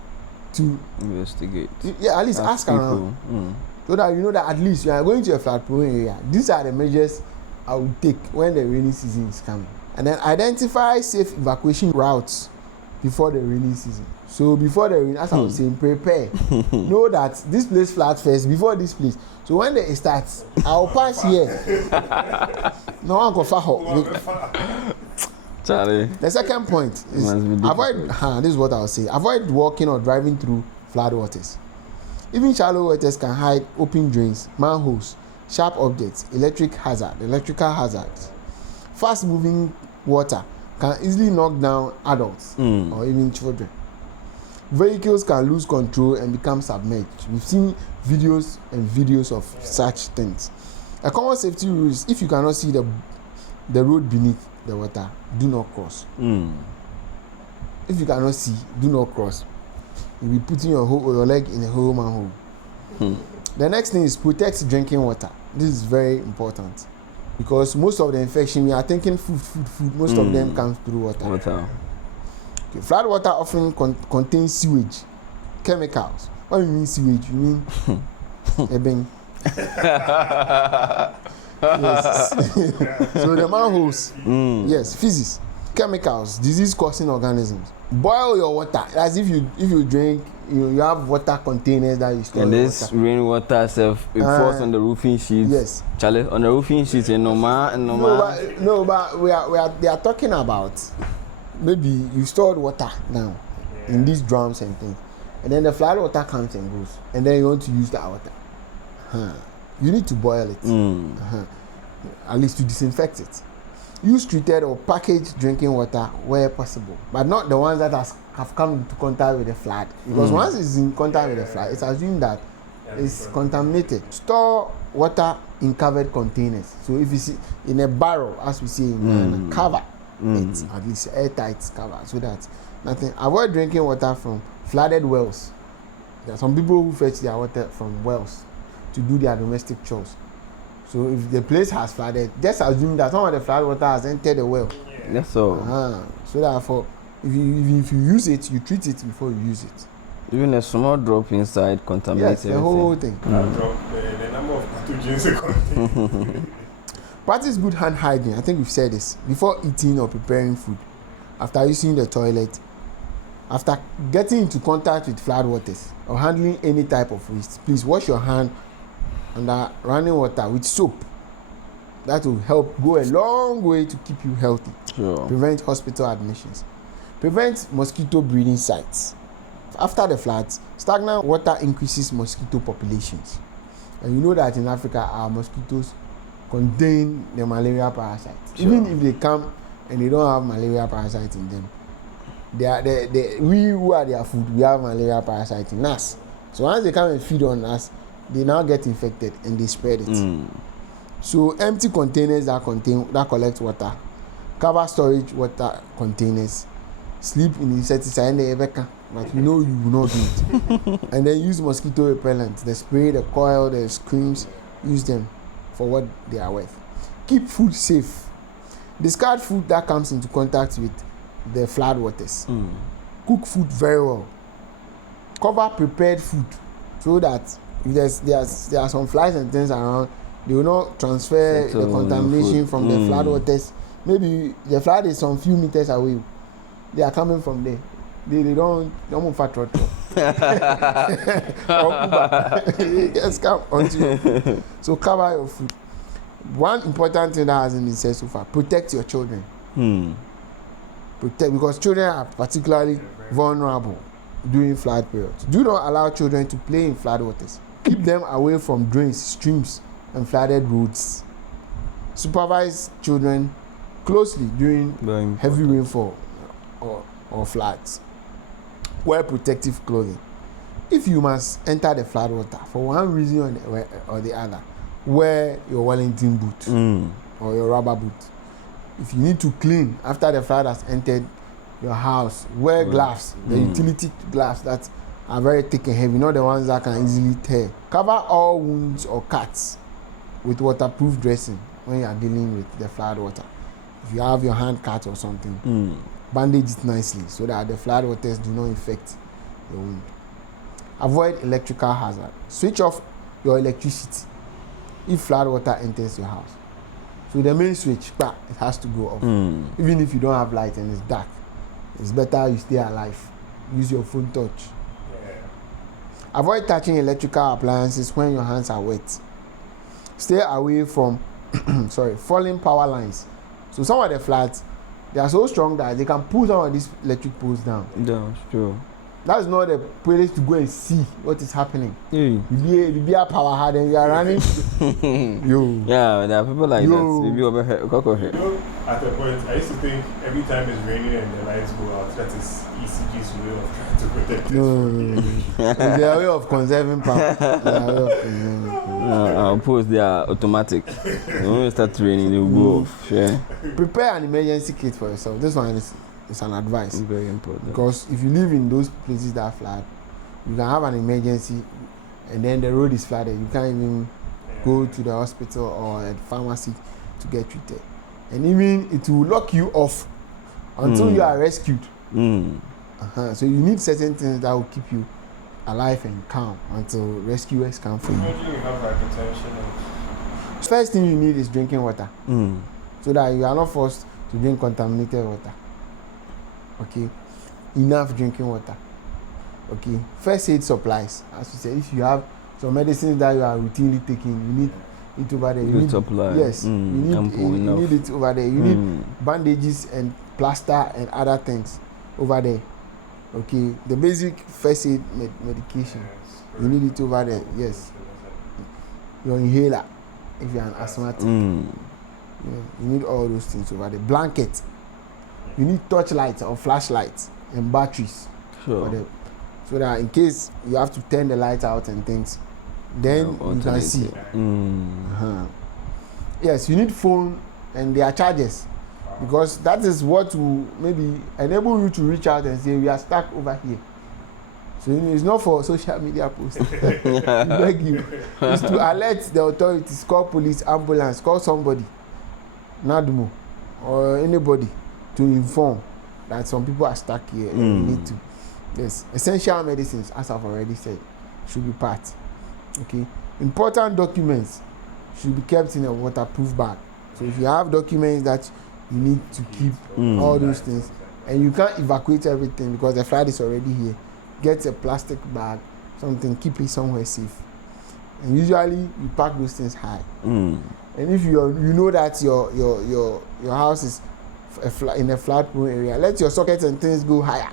to investigate. At least ask around. So that you know that at least you are going to a flood-prone area. These are the measures I will take when the rainy season is coming. And then identify safe evacuation routes before the rainy season. So before the rain, as I was saying, prepare. Know that this place floods first before this place. So when it starts, I'll pass here. No one can follow. Charlie. The second point is avoid. This is what I'll say. Avoid walking or driving through flood waters. Even shallow waters can hide open drains, manholes, sharp objects, electrical hazards. Fast-moving water can easily knock down adults or even children. Vehicles can lose control and become submerged. We've seen videos of such things. A common safety rule is if you cannot see the road beneath the water, do not cross. If you cannot see, do not cross. You'll be putting your leg in a whole manhole. The next thing is protect drinking water. This is very important because most of the infection, we are thinking food. Most of them comes through water. Okay. Flood water often contains sewage, chemicals. What do you mean sewage? You mean ebeng? Yes. So the manholes, yes, feces, chemicals, disease-causing organisms. Boil your water. As if you drink, you have water containers that you store. And this rainwater itself, it falls on the roofing sheets. Yes. Charlie, on the roofing sheets, normal. No, but they are talking about maybe you stored water now in these drums and things, and then the flood water comes and goes, and then you want to use that water. You need to boil it, at least to disinfect it. Use treated or packaged drinking water where possible, but not the ones that have come into contact with the flood. Because once it's in contact with the flood, it's assumed that it's contaminated. Store water in covered containers. So if you see in a barrel, as we say in Ghana, cover it, at least airtight cover, so that nothing. Avoid drinking water from flooded wells. There are some people who fetch their water from wells to do their domestic chores. So if the place has flooded, just assume that some of the flood water has entered the well. That's all. So therefore, if you use it, you treat it before you use it. Even a small drop inside contaminates the whole thing. Drop the number of pathogens. Practice good hand hygiene. I think we've said this. Before eating or preparing food, after using the toilet, after getting into contact with flood waters or handling any type of waste, please wash your hand under running water with soap. That will help go a long way to keep you healthy. Sure. Prevent hospital admissions. Prevent mosquito breeding sites. After the floods, stagnant water increases mosquito populations. And you know that in Africa, our mosquitoes contain the malaria parasite. Sure. Even if they come and they don't have malaria parasite in them, we who are their food, we have malaria parasite in us. So once they come and feed on us, they now get infected and they spread it. So empty containers that collect water, cover storage water containers, sleep in insecticide and the but you know you will not do it. And then use mosquito repellent, the spray, the coil, the screens, use them for what they are worth. Keep food safe. Discard food that comes into contact with the flood waters. Cook food very well. Cover prepared food so that if there are some flies and things around, they will not transfer the contamination from the flood waters. Maybe the flood is some few meters away. They are coming from there. They don't move fat trot. Just come onto your food. So cover your food. One important thing that hasn't been said so far: protect your children. Protect, because children are particularly vulnerable during flood periods. Do not allow children to play in flood waters. Keep them away from drains, streams, and flooded roads. Supervise children closely during heavy rainfall or floods. Wear protective clothing. If you must enter the flood water for one reason or the other, wear your Wellington boot or your rubber boot. If you need to clean after the flood has entered your house, wear gloves, the utility gloves that are very thick and heavy, not the ones that can easily tear. Cover all wounds or cuts with waterproof dressing when you are dealing with the flood water. If you have your hand cut or something, bandage it nicely so that the flood waters do not infect the wound. Avoid electrical hazard. Switch off your electricity if flood water enters your house. So the main switch, it has to go off. Even if you don't have light and it's dark, it's better you stay alive. Use your phone touch. Avoid touching electrical appliances when your hands are wet. Stay away from falling power lines. So some of the floods, they are so strong that they can pull some of these electric poles down. Yeah, sure. That's not the place to go and see what is happening. You be a power hard and you are running. Yeah, there are people like that. Maybe over here. You know, at a point, I used to think every time it's raining and the lights go out, that is ECG's way of trying to protect us. It's their way of conserving power. Our posts, they are automatic. When it starts raining, they will go off. Yeah. Prepare an emergency kit for yourself. This one is an advice. It's very important. Because if you live in those places that flood, you can have an emergency and then the road is flooded. You can't even go to the hospital or a pharmacy to get treated. And even it will lock you off until you are rescued. So you need certain things that will keep you alive and calm until rescuers come for you. Imagine you have hypertension. First thing you need is drinking water. So that you are not forced to drink contaminated water. Okay, enough drinking water. Okay, first aid supplies. As we said, if you have some medicines that you are routinely taking, you need it over there. You need supply. Yes, you need it over there. You need bandages and plaster and other things over there. Okay, the basic first aid medication. You need it over there. Yes, your inhaler if you are an asthmatic. You need all those things over there. Blanket. You need torchlights or flashlights and batteries. Sure. So that in case you have to turn the lights out and things, then you can see. Yes, you need phone and their chargers, because that is what will maybe enable you to reach out and say we are stuck over here. So it's not for social media posts. Beg you. It's to alert the authorities, call police, ambulance, call somebody, NADMO, or anybody to inform that some people are stuck here and you need to. Yes, essential medicines, as I've already said, should be part. Okay, important documents should be kept in a waterproof bag. So if you have documents that you need to keep all those things, and you can't evacuate everything because the flood is already here, get a plastic bag, something, keep it somewhere safe. And usually you pack those things high. And if you know that your house is in a flood-prone area, let your sockets and things go higher.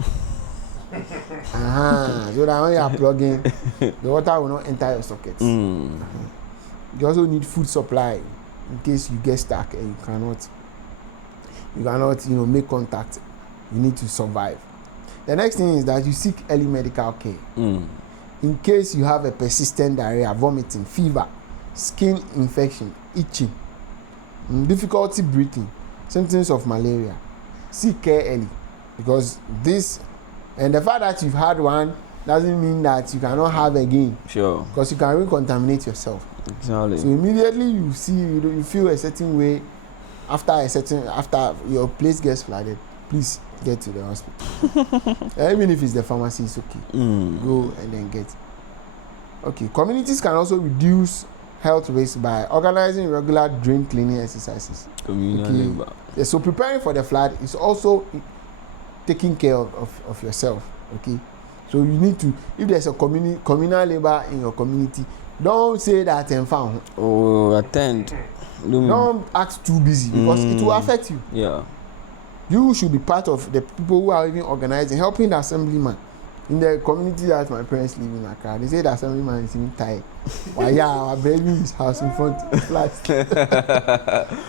So that when you are plugging, the water will not enter your sockets. You also need food supply in case you get stuck and you cannot make contact. You need to survive. The next thing is that you seek early medical care. In case you have a persistent diarrhea, vomiting, fever, skin infection, itching, difficulty breathing, symptoms of malaria, seek care early, because this and the fact that you've had one doesn't mean that you cannot have again. Sure. Because you can recontaminate yourself. Exactly. So immediately you feel a certain way after your place gets flooded, please get to the hospital. Even if it's the pharmacy, it's okay. Go and then get. Okay. Communities can also reduce health risk by organizing regular drain cleaning exercises. Communal labor. Yeah, so preparing for the flood is also taking care of yourself. Okay. So you need to, if there's a communal labor in your community, don't say that and found. Attend. Don't act too busy because it will affect you. Yeah. You should be part of the people who are even organizing, helping the assemblyman. In the community that my parents live in Accra, they say the assemblyman is even tired. Why, our baby in his house in front of the flat.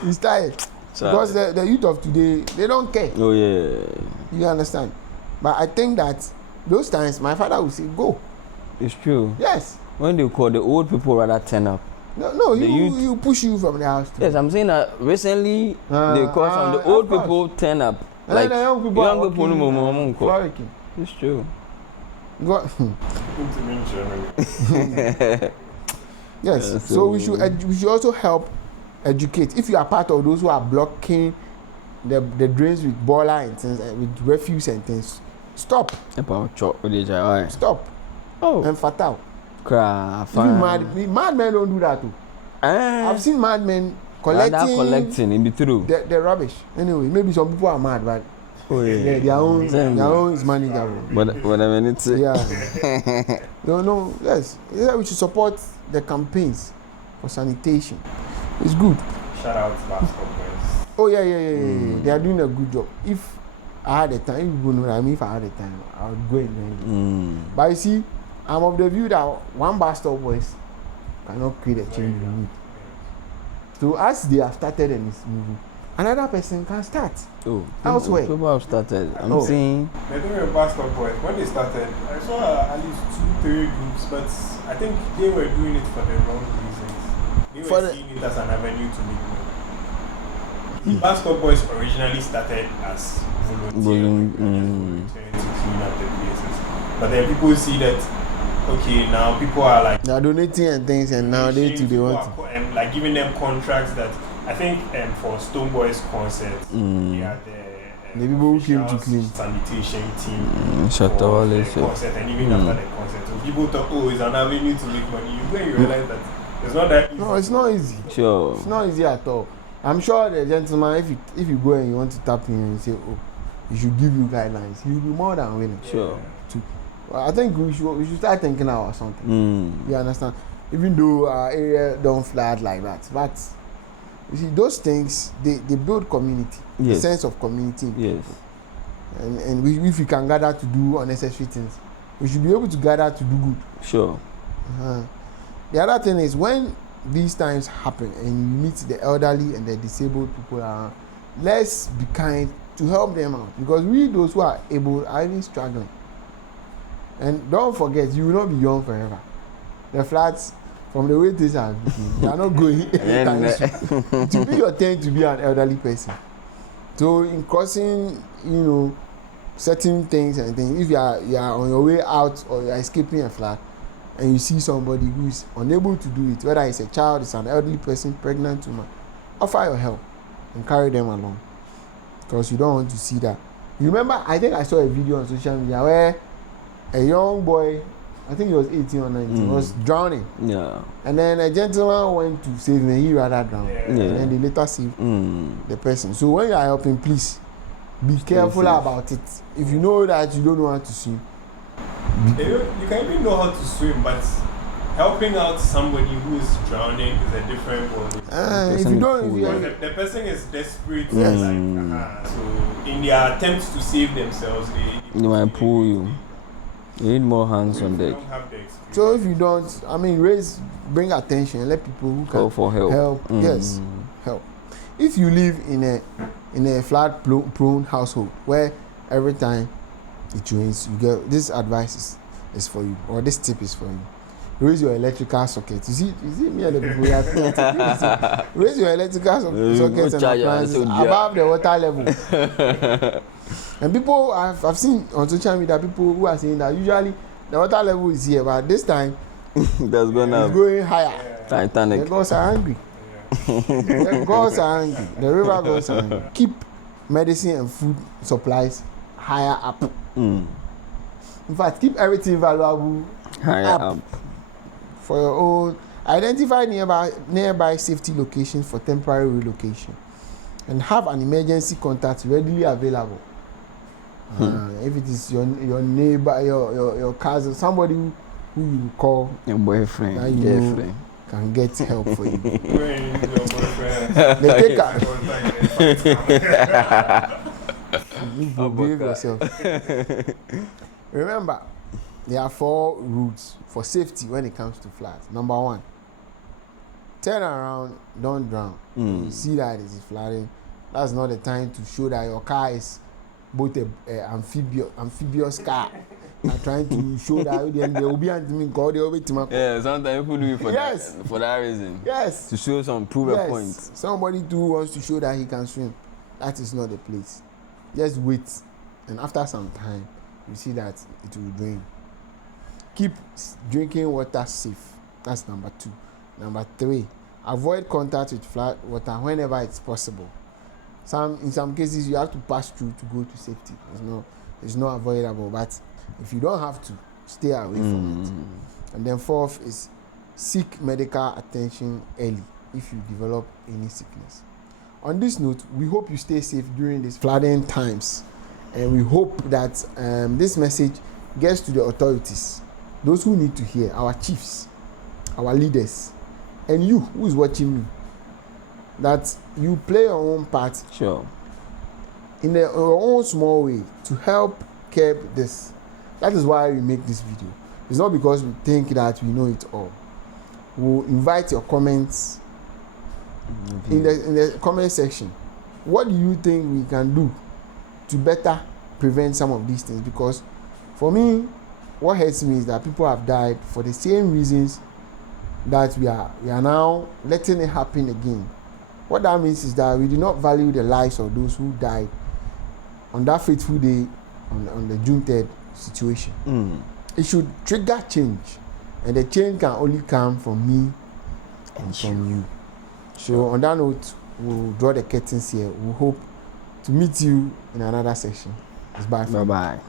He's tired. Because the youth of today, they don't care. Oh, yeah. You understand? But I think that those times, my father would say, go. It's true. Yes. When they call the old people rather turn up. No, you push you from the house too. Yes, I'm saying that recently they call some the old people turn up. Like the young people working. It's true. Yes. So we should also help educate. If you are part of those who are blocking the drains with boiler and things, with refuse and things, stop. Stop. Oh. And fatal. Mad men don't do that too. I've seen mad men collecting in between the rubbish. Anyway, maybe some people are mad, but their own is manageable. But I mean it's No, yes. Yeah, we should support the campaigns for sanitation. It's good. Shout out to Basketball Boys. Oh yeah. They are doing a good job. If I had the time, if I had the time, I would go and do it. But you see, I'm of the view that one Basketball Boys cannot create a change in the need. So as they have started and it's moving, another person can start. Elsewhere. People have started. I'm saying. The thing with Basketball Boys, when they started, I saw at least 2-3 groups, but I think they were doing it for the wrong reasons. They were seeing it as an avenue to make money. Basketball Boys originally started as volunteers to clean up the places, but then people see that. Okay, now people are like they're donating and things, and now they want to and like giving them contracts that I think for Stone Boys concert, they had the people who came to clean sanitation team for the concert, and even after the concert, so people thought, it's an avenue to make money. You go and you realize that it's not that easy. No, it's not easy. Sure, it's not easy at all. I'm sure the gentleman, if you go and you want to tap in and say, you should give you guidelines, he'll be more than willing. Sure. I think we should start thinking about something. You understand? Even though our area don't flood like that, but you see those things they build community, the sense of community. Yes. And if we can gather to do unnecessary things, we should be able to gather to do good. Sure. The other thing is when these times happen and you meet the elderly and the disabled people around, let's be kind to help them out, because we those who are able are even struggling. And don't forget, you will not be young forever. The flats, from the way things are looking, they are not going anytime soon. It will be your turn to be an elderly person. So in crossing, certain things and things, if you are on your way out or you are escaping a flat and you see somebody who is unable to do it, whether it's a child, it's an elderly person, pregnant woman, offer your help and carry them along, because you don't want to see that. You remember, I think I saw a video on social media where a young boy, I think he was 18 or 19, was drowning. Yeah. And then a gentleman went to save him and he rather drowned. Yeah. And then they later saved the person. So when you are helping, please be careful about it. If you know that you don't know how to swim. You can even know how to swim, but helping out somebody who is drowning is a different ball. If you don't, the person is desperate. Yes. So in their attempts to save themselves, they might pull you. You need more hands on deck. So if you don't, bring attention, let people who can call for help. Yes, help. If you live in a flood prone household where every time it rains, you get this advice is for you, or this tip is for you. Raise your electrical socket. You see me and the people here. Raise your electrical sockets and appliances above the water level. And people, I've seen on social media people who are saying that usually the water level is here, but this time it's going higher. Titanic. The gods are angry. The gods are angry. The river gods are angry. Keep medicine and food supplies higher up. In fact, keep everything valuable higher up. For your own. Identify nearby safety locations for temporary relocation, and have an emergency contact readily available. If it is your neighbor, your cousin, somebody who you call, your boyfriend, that girlfriend, can get help for you. They behave yourself. Remember, there are 4 rules for safety when it comes to floods. Number 1, turn around, don't drown. You see that it is flooding, that's not the time to show that your car is both a amphibious car. Are trying to show that they will be yeah, sometimes people do it for that reason. Yes. To show prove a point. Somebody too wants to show that he can swim. That is not the place. Just wait, and after some time, you see that it will drain. Keep drinking water safe. That's number 2. Number 3, avoid contact with flat water whenever it's possible. In some cases, you have to pass through to go to safety. It's not avoidable, but if you don't have to, stay away from it. And then 4th is seek medical attention early if you develop any sickness. On this note, we hope you stay safe during these flooding times, and we hope that this message gets to the authorities, those who need to hear, our chiefs, our leaders, and you who is watching me, that you play your own part, sure, in your own small way to help curb this. That is why we make this video. It's not because we think that we know it all. We'll invite your comments in the comment section. What do you think we can do to better prevent some of these things? Because for me, what hurts me is that people have died for the same reasons that we are now letting it happen again. What that means is that we do not value the lives of those who died on that fateful day on the June 3rd situation. It should trigger change, and the change can only come from me and from you. So on that note, we'll draw the curtains here. We hope to meet you in another section. Bye. Bye.